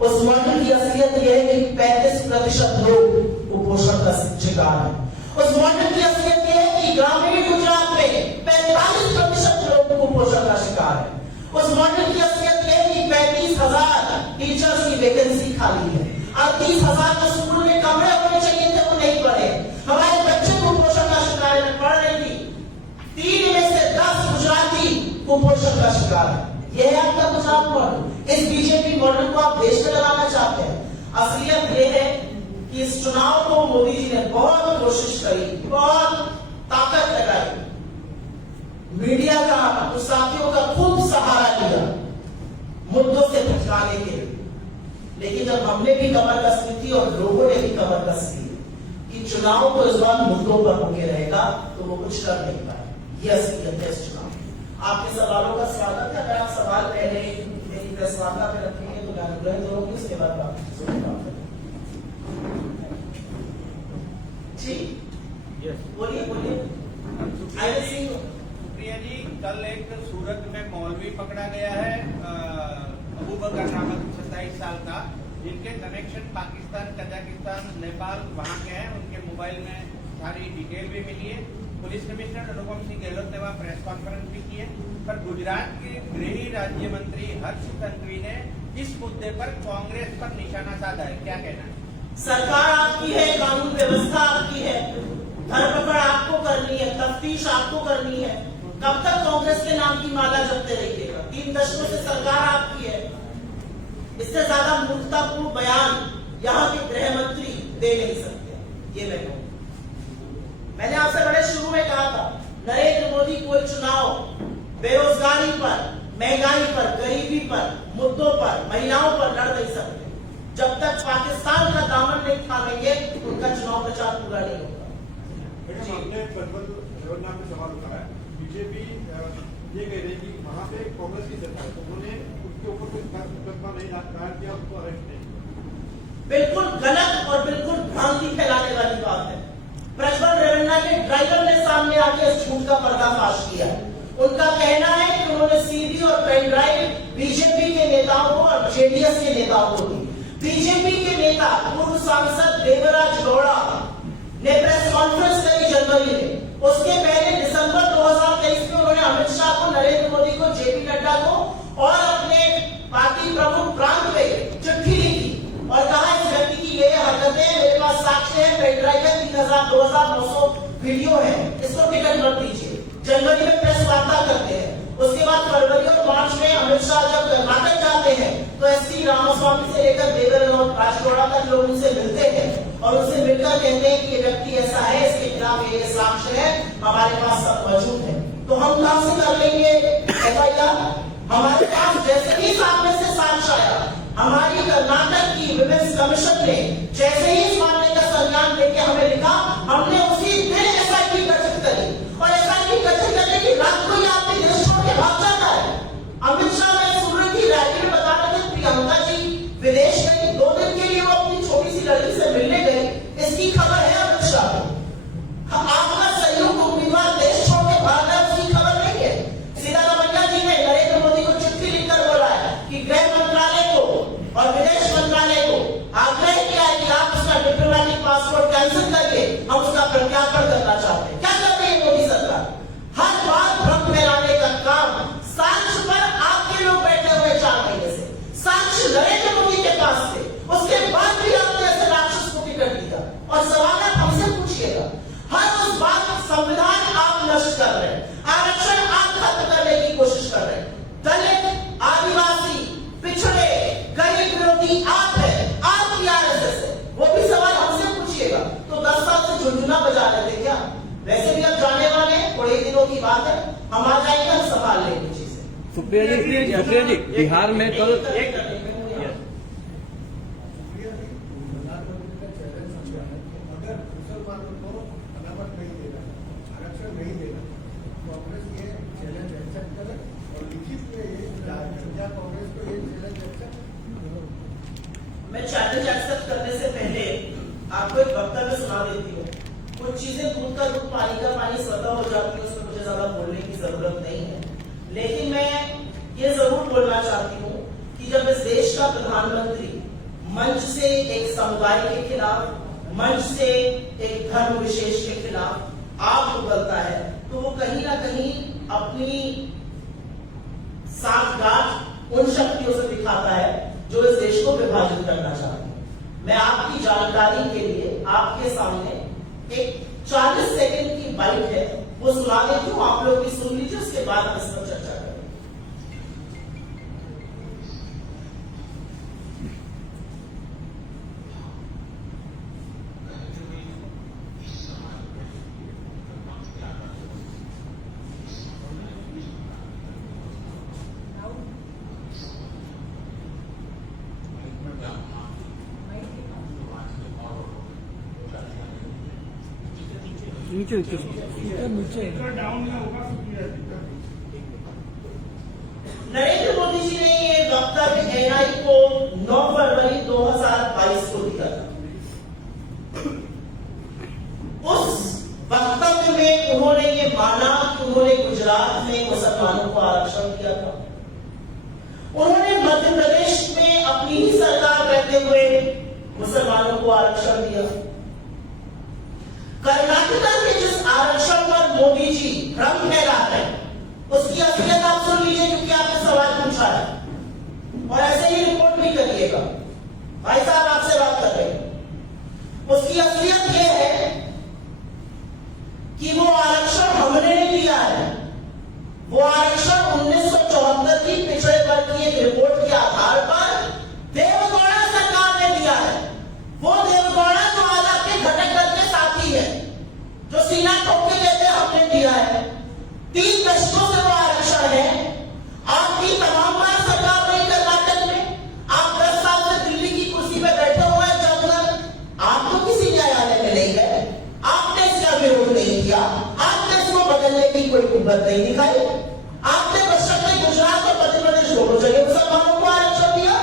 उस मॉडल की असलियत यह है कि 35% लोग कुपोषण का शिकार है। उस मॉडल की असलियत यह है कि ग्रामीण गुजरात में 45% लोग कुपोषण का शिकार है। उस मॉडल की असलियत यह है कि 35,000 टीचर्स की वैकेंसी खाली है, 38,000 जो स्कूल में कमरे होने चाहिए थे वो नहीं पड़े। हमारे बच्चे कुपोषण का शिकार है, पढ़ रही थी 3 में से 10 गुजराती कुपोषण का शिकार है। यह है आपका गुजरात मॉडल। इस बीजेपी मॉडल को आप देश में लगाना चाहते हैं। असलियत यह है कि इस चुनाव को मोदी जी ने बहुत कोशिश करी, बहुत ताकत लगाई, मीडिया का, कुछ साथियों का खूब सहारा लिया मुद्दों से भटकाने के लिए। लेकिन जब हमने भी कमर कसी थी और लोगों ने भी कमर कस ली कि चुनाव तो इस बार मुद्दों पर होके रहेगा, तो वो कुछ कर नहीं पाए। ये असलियत है इस चुनाव। आपके सवालों का स्वागत है। अगर आप सवाल पहले सामना पे रखेंगे तो मैं अनुग्रह करूंगी, उसके बाद बात जी बोलिए बोलिए। सुप्रिया जी, कल एक सूरत में मौलवी पकड़ा गया है, अबूबकर नामक 27 साल का, जिनके कनेक्शन पाकिस्तान, कजाकिस्तान, नेपाल वहाँ के हैं। उनके मोबाइल में सारी डिटेल भी मिली है। पुलिस कमिश्नर अनुपम सिंह गहलोत ने वहाँ प्रेस कॉन्फ्रेंस भी की है, पर गुजरात के गृह राज्य मंत्री हर्ष संघवी ने इस मुद्दे पर कांग्रेस पर निशाना साधा है, क्या कहना है? सरकार आपकी है, कानून व्यवस्था आपकी है, धरपकड़ आपको करनी है, तफ्तीश आपको करनी है। कब तक कांग्रेस के नाम की माला जपते रहिएगा? 3 दशकों से सरकार आपकी है। इससे ज्यादा मूर्खतापूर्ण बयान यहाँ के गृह मंत्री दे नहीं सकते, ये मैं कहूँ। मैंने आपसे बड़े शुरू में कहा था, नरेंद्र मोदी कोई चुनाव बेरोजगारी पर, महंगाई पर, गरीबी पर, मुद्दों पर, महिलाओं पर लड़ नहीं सकते। जब तक पाकिस्तान का दामन नहीं थामेंगे उनका चुनाव प्रचार पूरा नहीं होगा। आपने प्रज्वल रेवन्ना पे सवाल उठाया, बीजेपी ये कह रही कि वहाँ पे कांग्रेस की सरकार है, तो उन्होंने उसके ऊपर कोई मुकदमा नहीं दायर किया, उसको अरेस्ट नहीं। बिल्कुल गलत और बिल्कुल भ्रांति फैलाने वाली बात है। प्रज्वल रेवन्ना के ड्राइवर ने सामने आके इस झूठ का पर्दाफाश किया। उनका कहना है कि उन्होंने सीडी और पेन ड्राइव बीजेपी के नेताओं को और जेडीएस के नेताओं को दी। बीजेपी के नेता पूर्व सांसद देवराज गौड़ा ने प्रेस कॉन्फ्रेंस करी जनवरी में। उसके पहले दिसंबर 2023 में उन्होंने अमित शाह को, नरेंद्र मोदी को, जेपी नड्डा को और अपने पार्टी प्रमुख प्रांत में चिट्ठी लिखी और कहा इस व्यक्ति की ये हरकतें, मेरे पास साक्ष्य है, पेन ड्राइव है, 2900 वीडियो है, इसको टिकट मत दीजिए। जनवरी में प्रेस वार्ता करते हैं। उसके बाद फरवरी और मार्च में अमित शाह जब कर्नाटक जाते हैं तो एसटी रामास्वामी से लेकर देवेगौड़ा गौड़ा तक लोग उनसे मिलते हैं और उनसे मिलकर कहते हैं कि ये व्यक्ति ऐसा है, इसके खिलाफ ये साक्ष्य है, हमारे पास सब मौजूद है। तो हम कहां से कर लेंगे एफआईआर? हमारे पास जैसे ही सामने से साक्ष्य आया, हमारी कर्नाटक की विमेंस कमीशन ने जैसे ही इस मामले का संज्ञान लेके हमें लिखा, हमने उसी दिन एसआईटी गठित करी और एसआईटी गठित करने की रात को ही आपने देश छोड़ के भाग जाता है। अमित शाह ने सुन रही थी, रैली में बता रहे थे प्रियंका जी विदेश गई, 2 दिन के लिए वो अपनी छोटी सी लड़की से मिलने गई, इसकी खबर है अमित शाह को। आपका संयुक्त उम्मीदवार देश छोड़ के भाग रहा है, उसकी खबर नहीं है। सिद्धारमैया जी ने नरेंद्र मोदी को चिट्ठी लिखकर बोला है कि गृह मंत्रालय को और विदेश मंत्रालय को आग्रह किया है कि आप उसका डिप्लोमेटिक पासपोर्ट कैंसिल करके हम उसका प्रत्यार्पण करना चाहते हैं। क्या कर रही है मोदी सरकार? हर बार भ्रम फैलाने का काम। साक्ष्य पर आपके लोग बैठे हुए 4 महीने से, साक्ष्य नरेंद्र मोदी के पास थे, उसके बाद भी आपने ऐसे राक्षस को टिकट दिया। और सवाल आप हमसे पूछिएगा, हर उस बात संविधान आप नष्ट कर रहे हैं, आरक्षण आप खत्म करने की कोशिश कर रहे हैं, दलित, आदिवासी, पिछड़े, गरीब विरोधी आप है, आपकी आरएसएस है, वो भी सवाल हमसे पूछिएगा। तो 10 साल से झुंझुना बजा रहे थे क्या? वैसे भी अब जाने वाले हैं, थोड़े दिनों की बात है, हम आ जाएंगे, हम संभाल लेंगे चीजें। सुप्रिया जी, बिहार में कल मैं चैलेंज एक्सेप्ट करने से पहले आपको एक वक्तव्य सुना देती हूँ। कुछ चीजें दूध का दूध, पानी का पानी स्वतः हो जाती है, उसमें मुझे ज्यादा बोलने की जरूरत नहीं है। लेकिन मैं ये जरूर बोलना चाहती हूँ कि जब इस देश का प्रधानमंत्री मंच से एक समुदाय के खिलाफ, मंच से एक धर्म विशेष के खिलाफ आप उगलता है, तो वो कहीं ना कहीं अपनी साठगांठ उन शक्तियों से दिखाता है जो इस देश को विभाजित करना चाहती है। मैं आपकी जानकारी के लिए आपके सामने एक 40 सेकंड की बाइट है, वो सुना देती हूँ, आप लोग भी सुन लीजिए, उसके बाद हम इस पर चर्चा करेंगे। नीचे नरेंद्र मोदी जी ने ये वक्तव्य उत्तर एनआई को 9 फरवरी 2022 को दिया था। उस वक्तव्य में उन्होंने ये माना कि उन्होंने गुजरात में मुसलमानों को आरक्षण दिया था। उन्होंने मध्य प्रदेश में अपनी ही सरकार रहते हुए मुसलमानों को आरक्षण दिया। कर्नाटक के जिस आरक्षण पर मोदी जी भ्रम फैला रहे हैं, उसकी असलियत आप सुन लीजिए, क्योंकि आपने सवाल पूछा है और ऐसे ही रिपोर्ट भी करिएगा। भाई साहब आपसे बात कर रहे हैं। उसकी असलियत यह है कि वो आरक्षण हमने नहीं दिया है। वो आरक्षण 1974 की पिछड़े वर्ग की एक रिपोर्ट के आधार पर देवगौड़ा सरकार ने दिया है। वो देवगौड़ा जो आज आपके घटक दल के साथी है, जो सीना ठोक के कहते हैं हमने दिया है। 3 दशकों से वो आरक्षण है। आपकी तमाम बार सरकार नहीं कर्नाटक में, आप 10 साल से दिल्ली की कुर्सी पे बैठे हुए हैं जबकर आप तो किसी न्यायालय में नहीं गए, आपने इसका विरोध नहीं किया, आपने इसको बदलने की कोई कुव्वत नहीं दिखाई। आपने बशर्ते गुजरात और मध्य प्रदेश दोनों जगह मुसलमानों को आरक्षण दिया,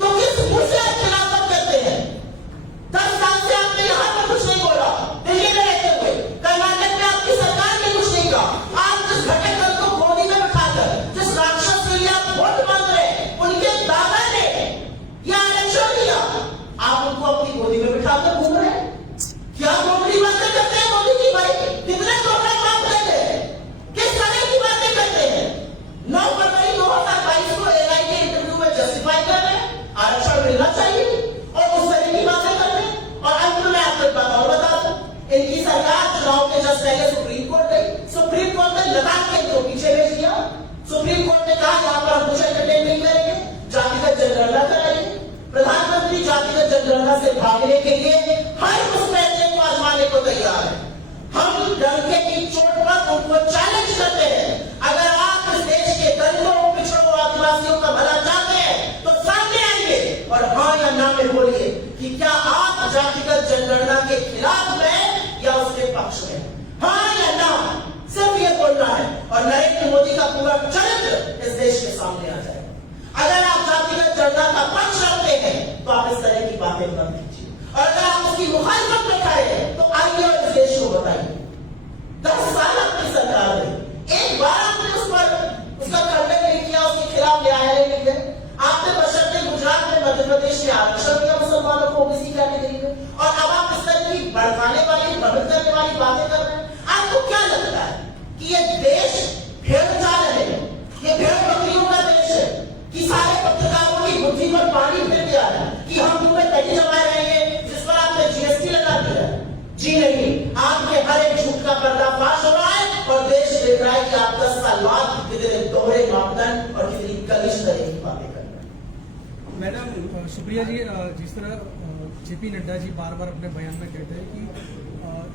तो किस मुंह से आप खिलाफत करते हैं? 10 साल से आपने यहां पर कुछ नहीं बोला, दिल्ली में रहते हुए कर्नाटक में आपकी सरकार ने कुछ नहीं कहा। आप जिस घटक दल को गोदी में बिठाकर जिस राक्षस के लिए आप वोट मांग रहे हैं, उनके दादा ने यह आरक्षण दिया, आप उनको अपनी गोदी में बिठाकर घूम रहे हैं। क्या नौकरी बातें करते हैं मोदी जी? भाई कितने टोकरा काम करते हैं, किस तरह की बातें करते हैं? 9 फरवरी 2022 को एनआई के इंटरव्यू में जस्टिफाई कर रहे हैं आरक्षण मिलना चाहिए और उस तरह की बातें कर रहे हैं। और अंत में आपको एक बात और बता दूं, इनकी सरकार चुनाव के जस्ट पहले सुप्रीम कोर्ट गई। सुप्रीम कोर्ट ने लद्दाख के इनको पीछे भेज दिया। सुप्रीम कोर्ट ने कहा यहाँ पर हम कुछ एंटरटेन नहीं करेंगे, जातिगत जनगणना कराएंगे। प्रधानमंत्री जातिगत जनगणना से भागने के लिए हर उस फैसले को आजमाने को तैयार है। हम डंके की चोट पर उनको चैलेंज करते हैं। अगर आप इस देश के गरीबों, पिछड़ों, आदिवासियों का भला चाहते हैं तो सामने आइए और हाँ या ना में बोलिए कि क्या आप जातिगत जनगणना के खिलाफ में या उसके पक्ष में? हाँ या ना, सिर्फ ये बोलना है और नरेंद्र मोदी का पूरा चरित्र इस देश के सामने आ जाए। अगर आप जातिगत जनगणना का पक्ष रखते हैं तो आप इस तरह की बातें मत कीजिए, और अगर आप उसकी मुखालिफत में खड़े हैं तो आइए और इस देश को बताइए। 10 साल आपकी सरकार रही, एक बार आपने उस पर उसका खंडन नहीं किया, उसके खिलाफ न्यायालय नहीं गए। आपने बशर्ते गुजरात में, मध्य प्रदेश में आरक्षण दिया मुसलमानों को ओबीसी कैटेगरी में, और अब आप इस तरह की भड़काने वाली, भ्रमित करने वाली बातें कर रहे हैं। आपको क्या लगता है कि ये देश भेड़ चाल है, ये भेड़ बकरियों का देश है, कि सारे पत्रकारों की बुद्धि पर पानी फिर गया है कि हम तुम्हें दही जमा रहेंगे जिस पर आपने जीएसटी लगा दिया? जी नहीं, आपके हर एक झूठ का पर्दाफाश हो रहा है और देश देख रहा है कि आप 10 साल बाद कितने दोहरे मापदंड और कितनी कलिश तरह की बातें कर रहे हैं। मैडम सुप्रिया जी, जिस तरह जेपी नड्डा जी बार बार अपने बयान में कहते हैं कि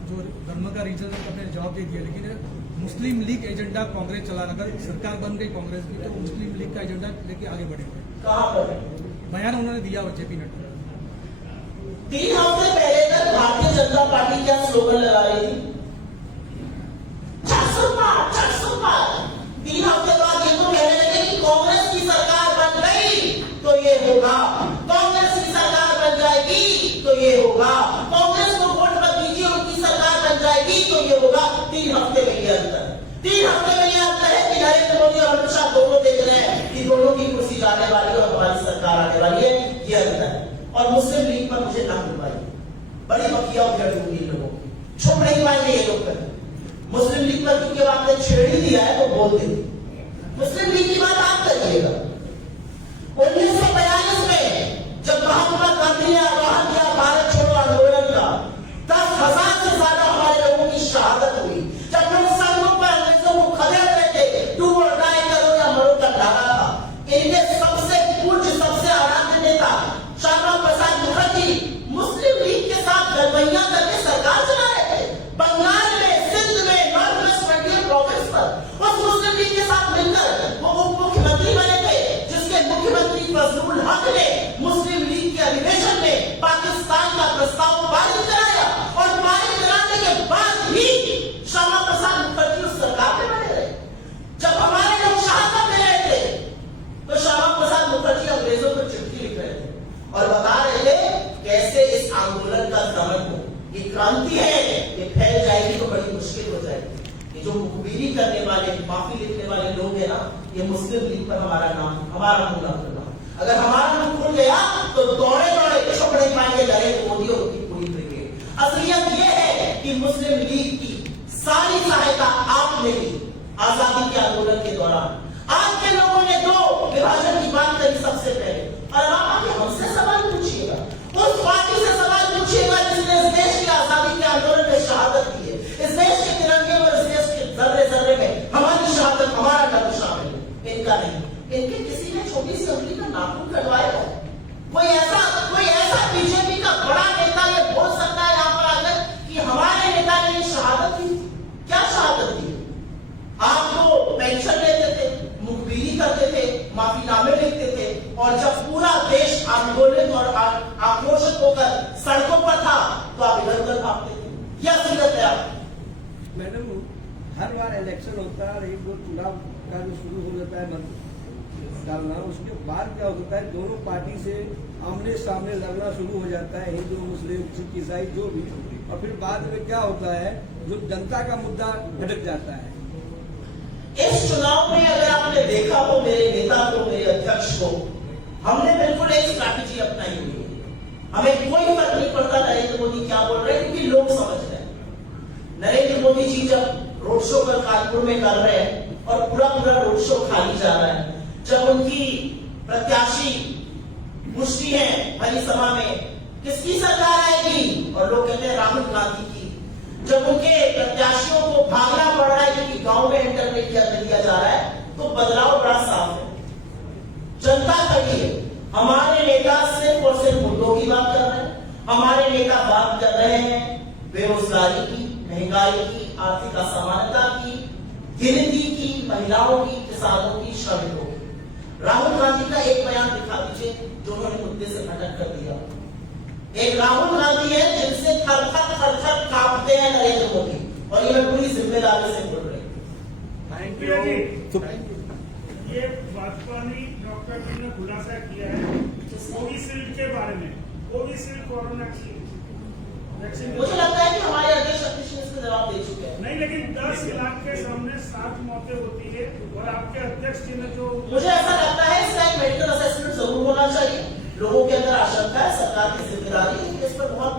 जो धर्म का रीजन अपने जवाब दे दिया, लेकिन मुस्लिम लीग एजेंडा कांग्रेस चला, अगर सरकार बन गई कांग्रेस की तो मुस्लिम लीग का एजेंडा लेके आगे बढ़ेंगे। कहां पर बयान उन्होंने दिया और जेपी नड्डा 3 हफ्ते पहले तक भारतीय जनता पार्टी क्या स्लोगन लगा रही थी? 400 पार, 400 पार। 3 हफ्ते बाद ये तो कहने लगे कि कांग्रेस की सरकार बन गई तो ये होगा, कांग्रेस की सरकार बन जाएगी तो ये होगा, कांग्रेस को वोट मत दीजिए, उनकी सरकार बन जाएगी तो ये होगा। 3 हफ्ते में ये अंतर, 3 हफ्ते में ये अंतर है कि नरेंद्र मोदी और अमित शाह दोनों देख रहे हैं कि दोनों की कुर्सी जाने वाली है और हमारी सरकार आने वाली है। ये अंतर है। और मुस्लिम लीग पर मुझे ना घुमाइए, बड़ी बकिया उधेड़ दूंगी लोगों की, छुप नहीं पाएंगे ये लोग कर। मुस्लिम लीग पर क्योंकि आपने छेड़ ही दिया है तो बोल देंगे। मुस्लिम लीग की बात आप करिएगा। 1942 में जब महात्मा गांधी ने आह्वान किया भारत छोड़ो आंदोलन का, 10,000 से ज्यादा हमारे लोगों की शहादत हुई। जब लोग सड़कों पर अंग्रेजों को खदेड़ रहे थे, डू और डाई करो या मरो का नारा था, इनके सबसे पूज्य, सबसे आराध्य नेता श्यामा प्रसाद मुखर्जी मुस्लिम लीग के साथ गठबंधन करके सरकार चला रहे थे। बंगाल में, सिंध में, नॉर्थ वेस्ट फ्रंटियर प्रोविंस पर उस मुस्लिम लीग के साथ मिलकर वो उप मुख्यमंत्री बने थे, जिसके मुख्यमंत्री फजलुल हक ने मुस्लिम लीग के अधिवेशन में पाकिस्तान का प्रस्ताव पारित कराया और पारित कराने के बाद ही श्यामा प्रसाद मुखर्जी उस सरकार में बने रहे। जब हमारे लोग शहादत ले रहे थे तो श्यामा समझ लो ये क्रांति है, ये फैल जाएगी तो बड़ी मुश्किल हो जाएगी। ये जो मुखबिरी करने वाले, माफी लिखने वाले लोग हैं ना, ये मुस्लिम लीग पर हमारा मुंह न करना। अगर हमारा मुंह खुल गया तो दौड़े दौड़े छुप नहीं पाएंगे नरेंद्र मोदी और उनकी पूरी ब्रिगेड। असलियत ये है कि मुस्लिम लीग की सारी सहायता आपने दी आजादी के आंदोलन के दौरान। आज के लोगों ने दो विभाजन की बात करी सबसे पहले, और आप आके हमसे सवाल पूछिएगा, उस पार्टी से सवाल पूछिएगा जिसने इस देश की आजादी के आंदोलन में शहादत दी है। इस देश के तिरंगे और इस देश के जर्रे जर्रे में हमारी शहादत, हमारा दम शामिल है, इनका नहीं। इनके किसी ने छोटी सी उंगली का नाखून कटवाया है? कोई ऐसा बीजेपी का बड़ा नेता ये बोल सकता है यहाँ पर आकर कि हमारे नेता ने ये शहादत दी? क्या शहादत दी? आप तो पेंशन लेते थे, मुखबिरी करते थे, माफीनामे लिखते थे, और जब पूरा देश आंदोलित और आक्रोशित होकर सड़कों पर था तो आप इधर उधर भागते थे। यह असलियत है आप। मैडम, हर बार इलेक्शन होता है, एक दो चुनाव का जो शुरू हो जाता है मन डालना, उसके बाद क्या होता है, दोनों पार्टी से आमने सामने लड़ना शुरू हो जाता है, हिंदू मुस्लिम सिख ईसाई जो भी, और फिर बाद में क्या होता है, जो जनता का मुद्दा भटक जाता है। इस चुनाव में अगर आपने देखा हो मेरे नेता को, मेरे अध्यक्ष को, हमने बिल्कुल एक स्ट्रैटेजी अपनाई हुई है। हमें कोई फर्क नहीं पड़ता नरेंद्र मोदी क्या बोल रहे हैं, क्योंकि लोग समझ रहे हैं। नरेंद्र मोदी जी जब रोड शो पर कानपुर में कर रहे हैं और पूरा रोड शो खाली जा रहा है, जब उनकी प्रत्याशी पुष्टि है भरी सभा में, किसकी सरकार आएगी, और लोग कहते हैं राहुल गांधी की। जब उनके प्रत्याशियों को भागना पड़ रहा है क्योंकि गांव में एंटर नहीं किया जा रहा है, तो बदलाव बड़ा साफ है। जनता खड़ी है। हमारे नेता सिर्फ और सिर्फ मुद्दों की बात कर रहे हैं। हमारे नेता बात कर रहे हैं बेरोजगारी की, महंगाई की, आर्थिक असमानता की, गिनती की, महिलाओं की, किसानों की, श्रमिकों की। राहुल गांधी का एक बयान दिखा दीजिए जो उन्होंने मुद्दे से भटक कर दिया। एक राहुल गांधी है जिनसे थर थर कांपते हैं नरेंद्र मोदी, और ये मैं पूरी जिम्मेदारी से बोल रही हूँ। Thank you. ये भाजपा ने डॉक्टर जी ने खुलासा किया है कोविशील्ड के बारे में, कोविशील्ड कोरोना की वैक्सीन। मुझे लगता है कि हमारे अध्यक्ष अखिलेश इसका जवाब दे चुके हैं। नहीं, लेकिन 10 लाख के सामने 7 मौतें होती है, और आपके अध्यक्ष जी ने जो, मुझे ऐसा लगता है इसका एक मेडिकल असेसमेंट जरूर होना चाहिए। लोगों के अंदर आशंका है, सरकार की जिम्मेदारी है, इस पर बहुत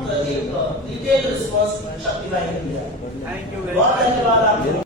डिटेल रिस्पॉन्स शक्ति भाई ने दिया। Thank you. बहुत धन्यवाद आपको।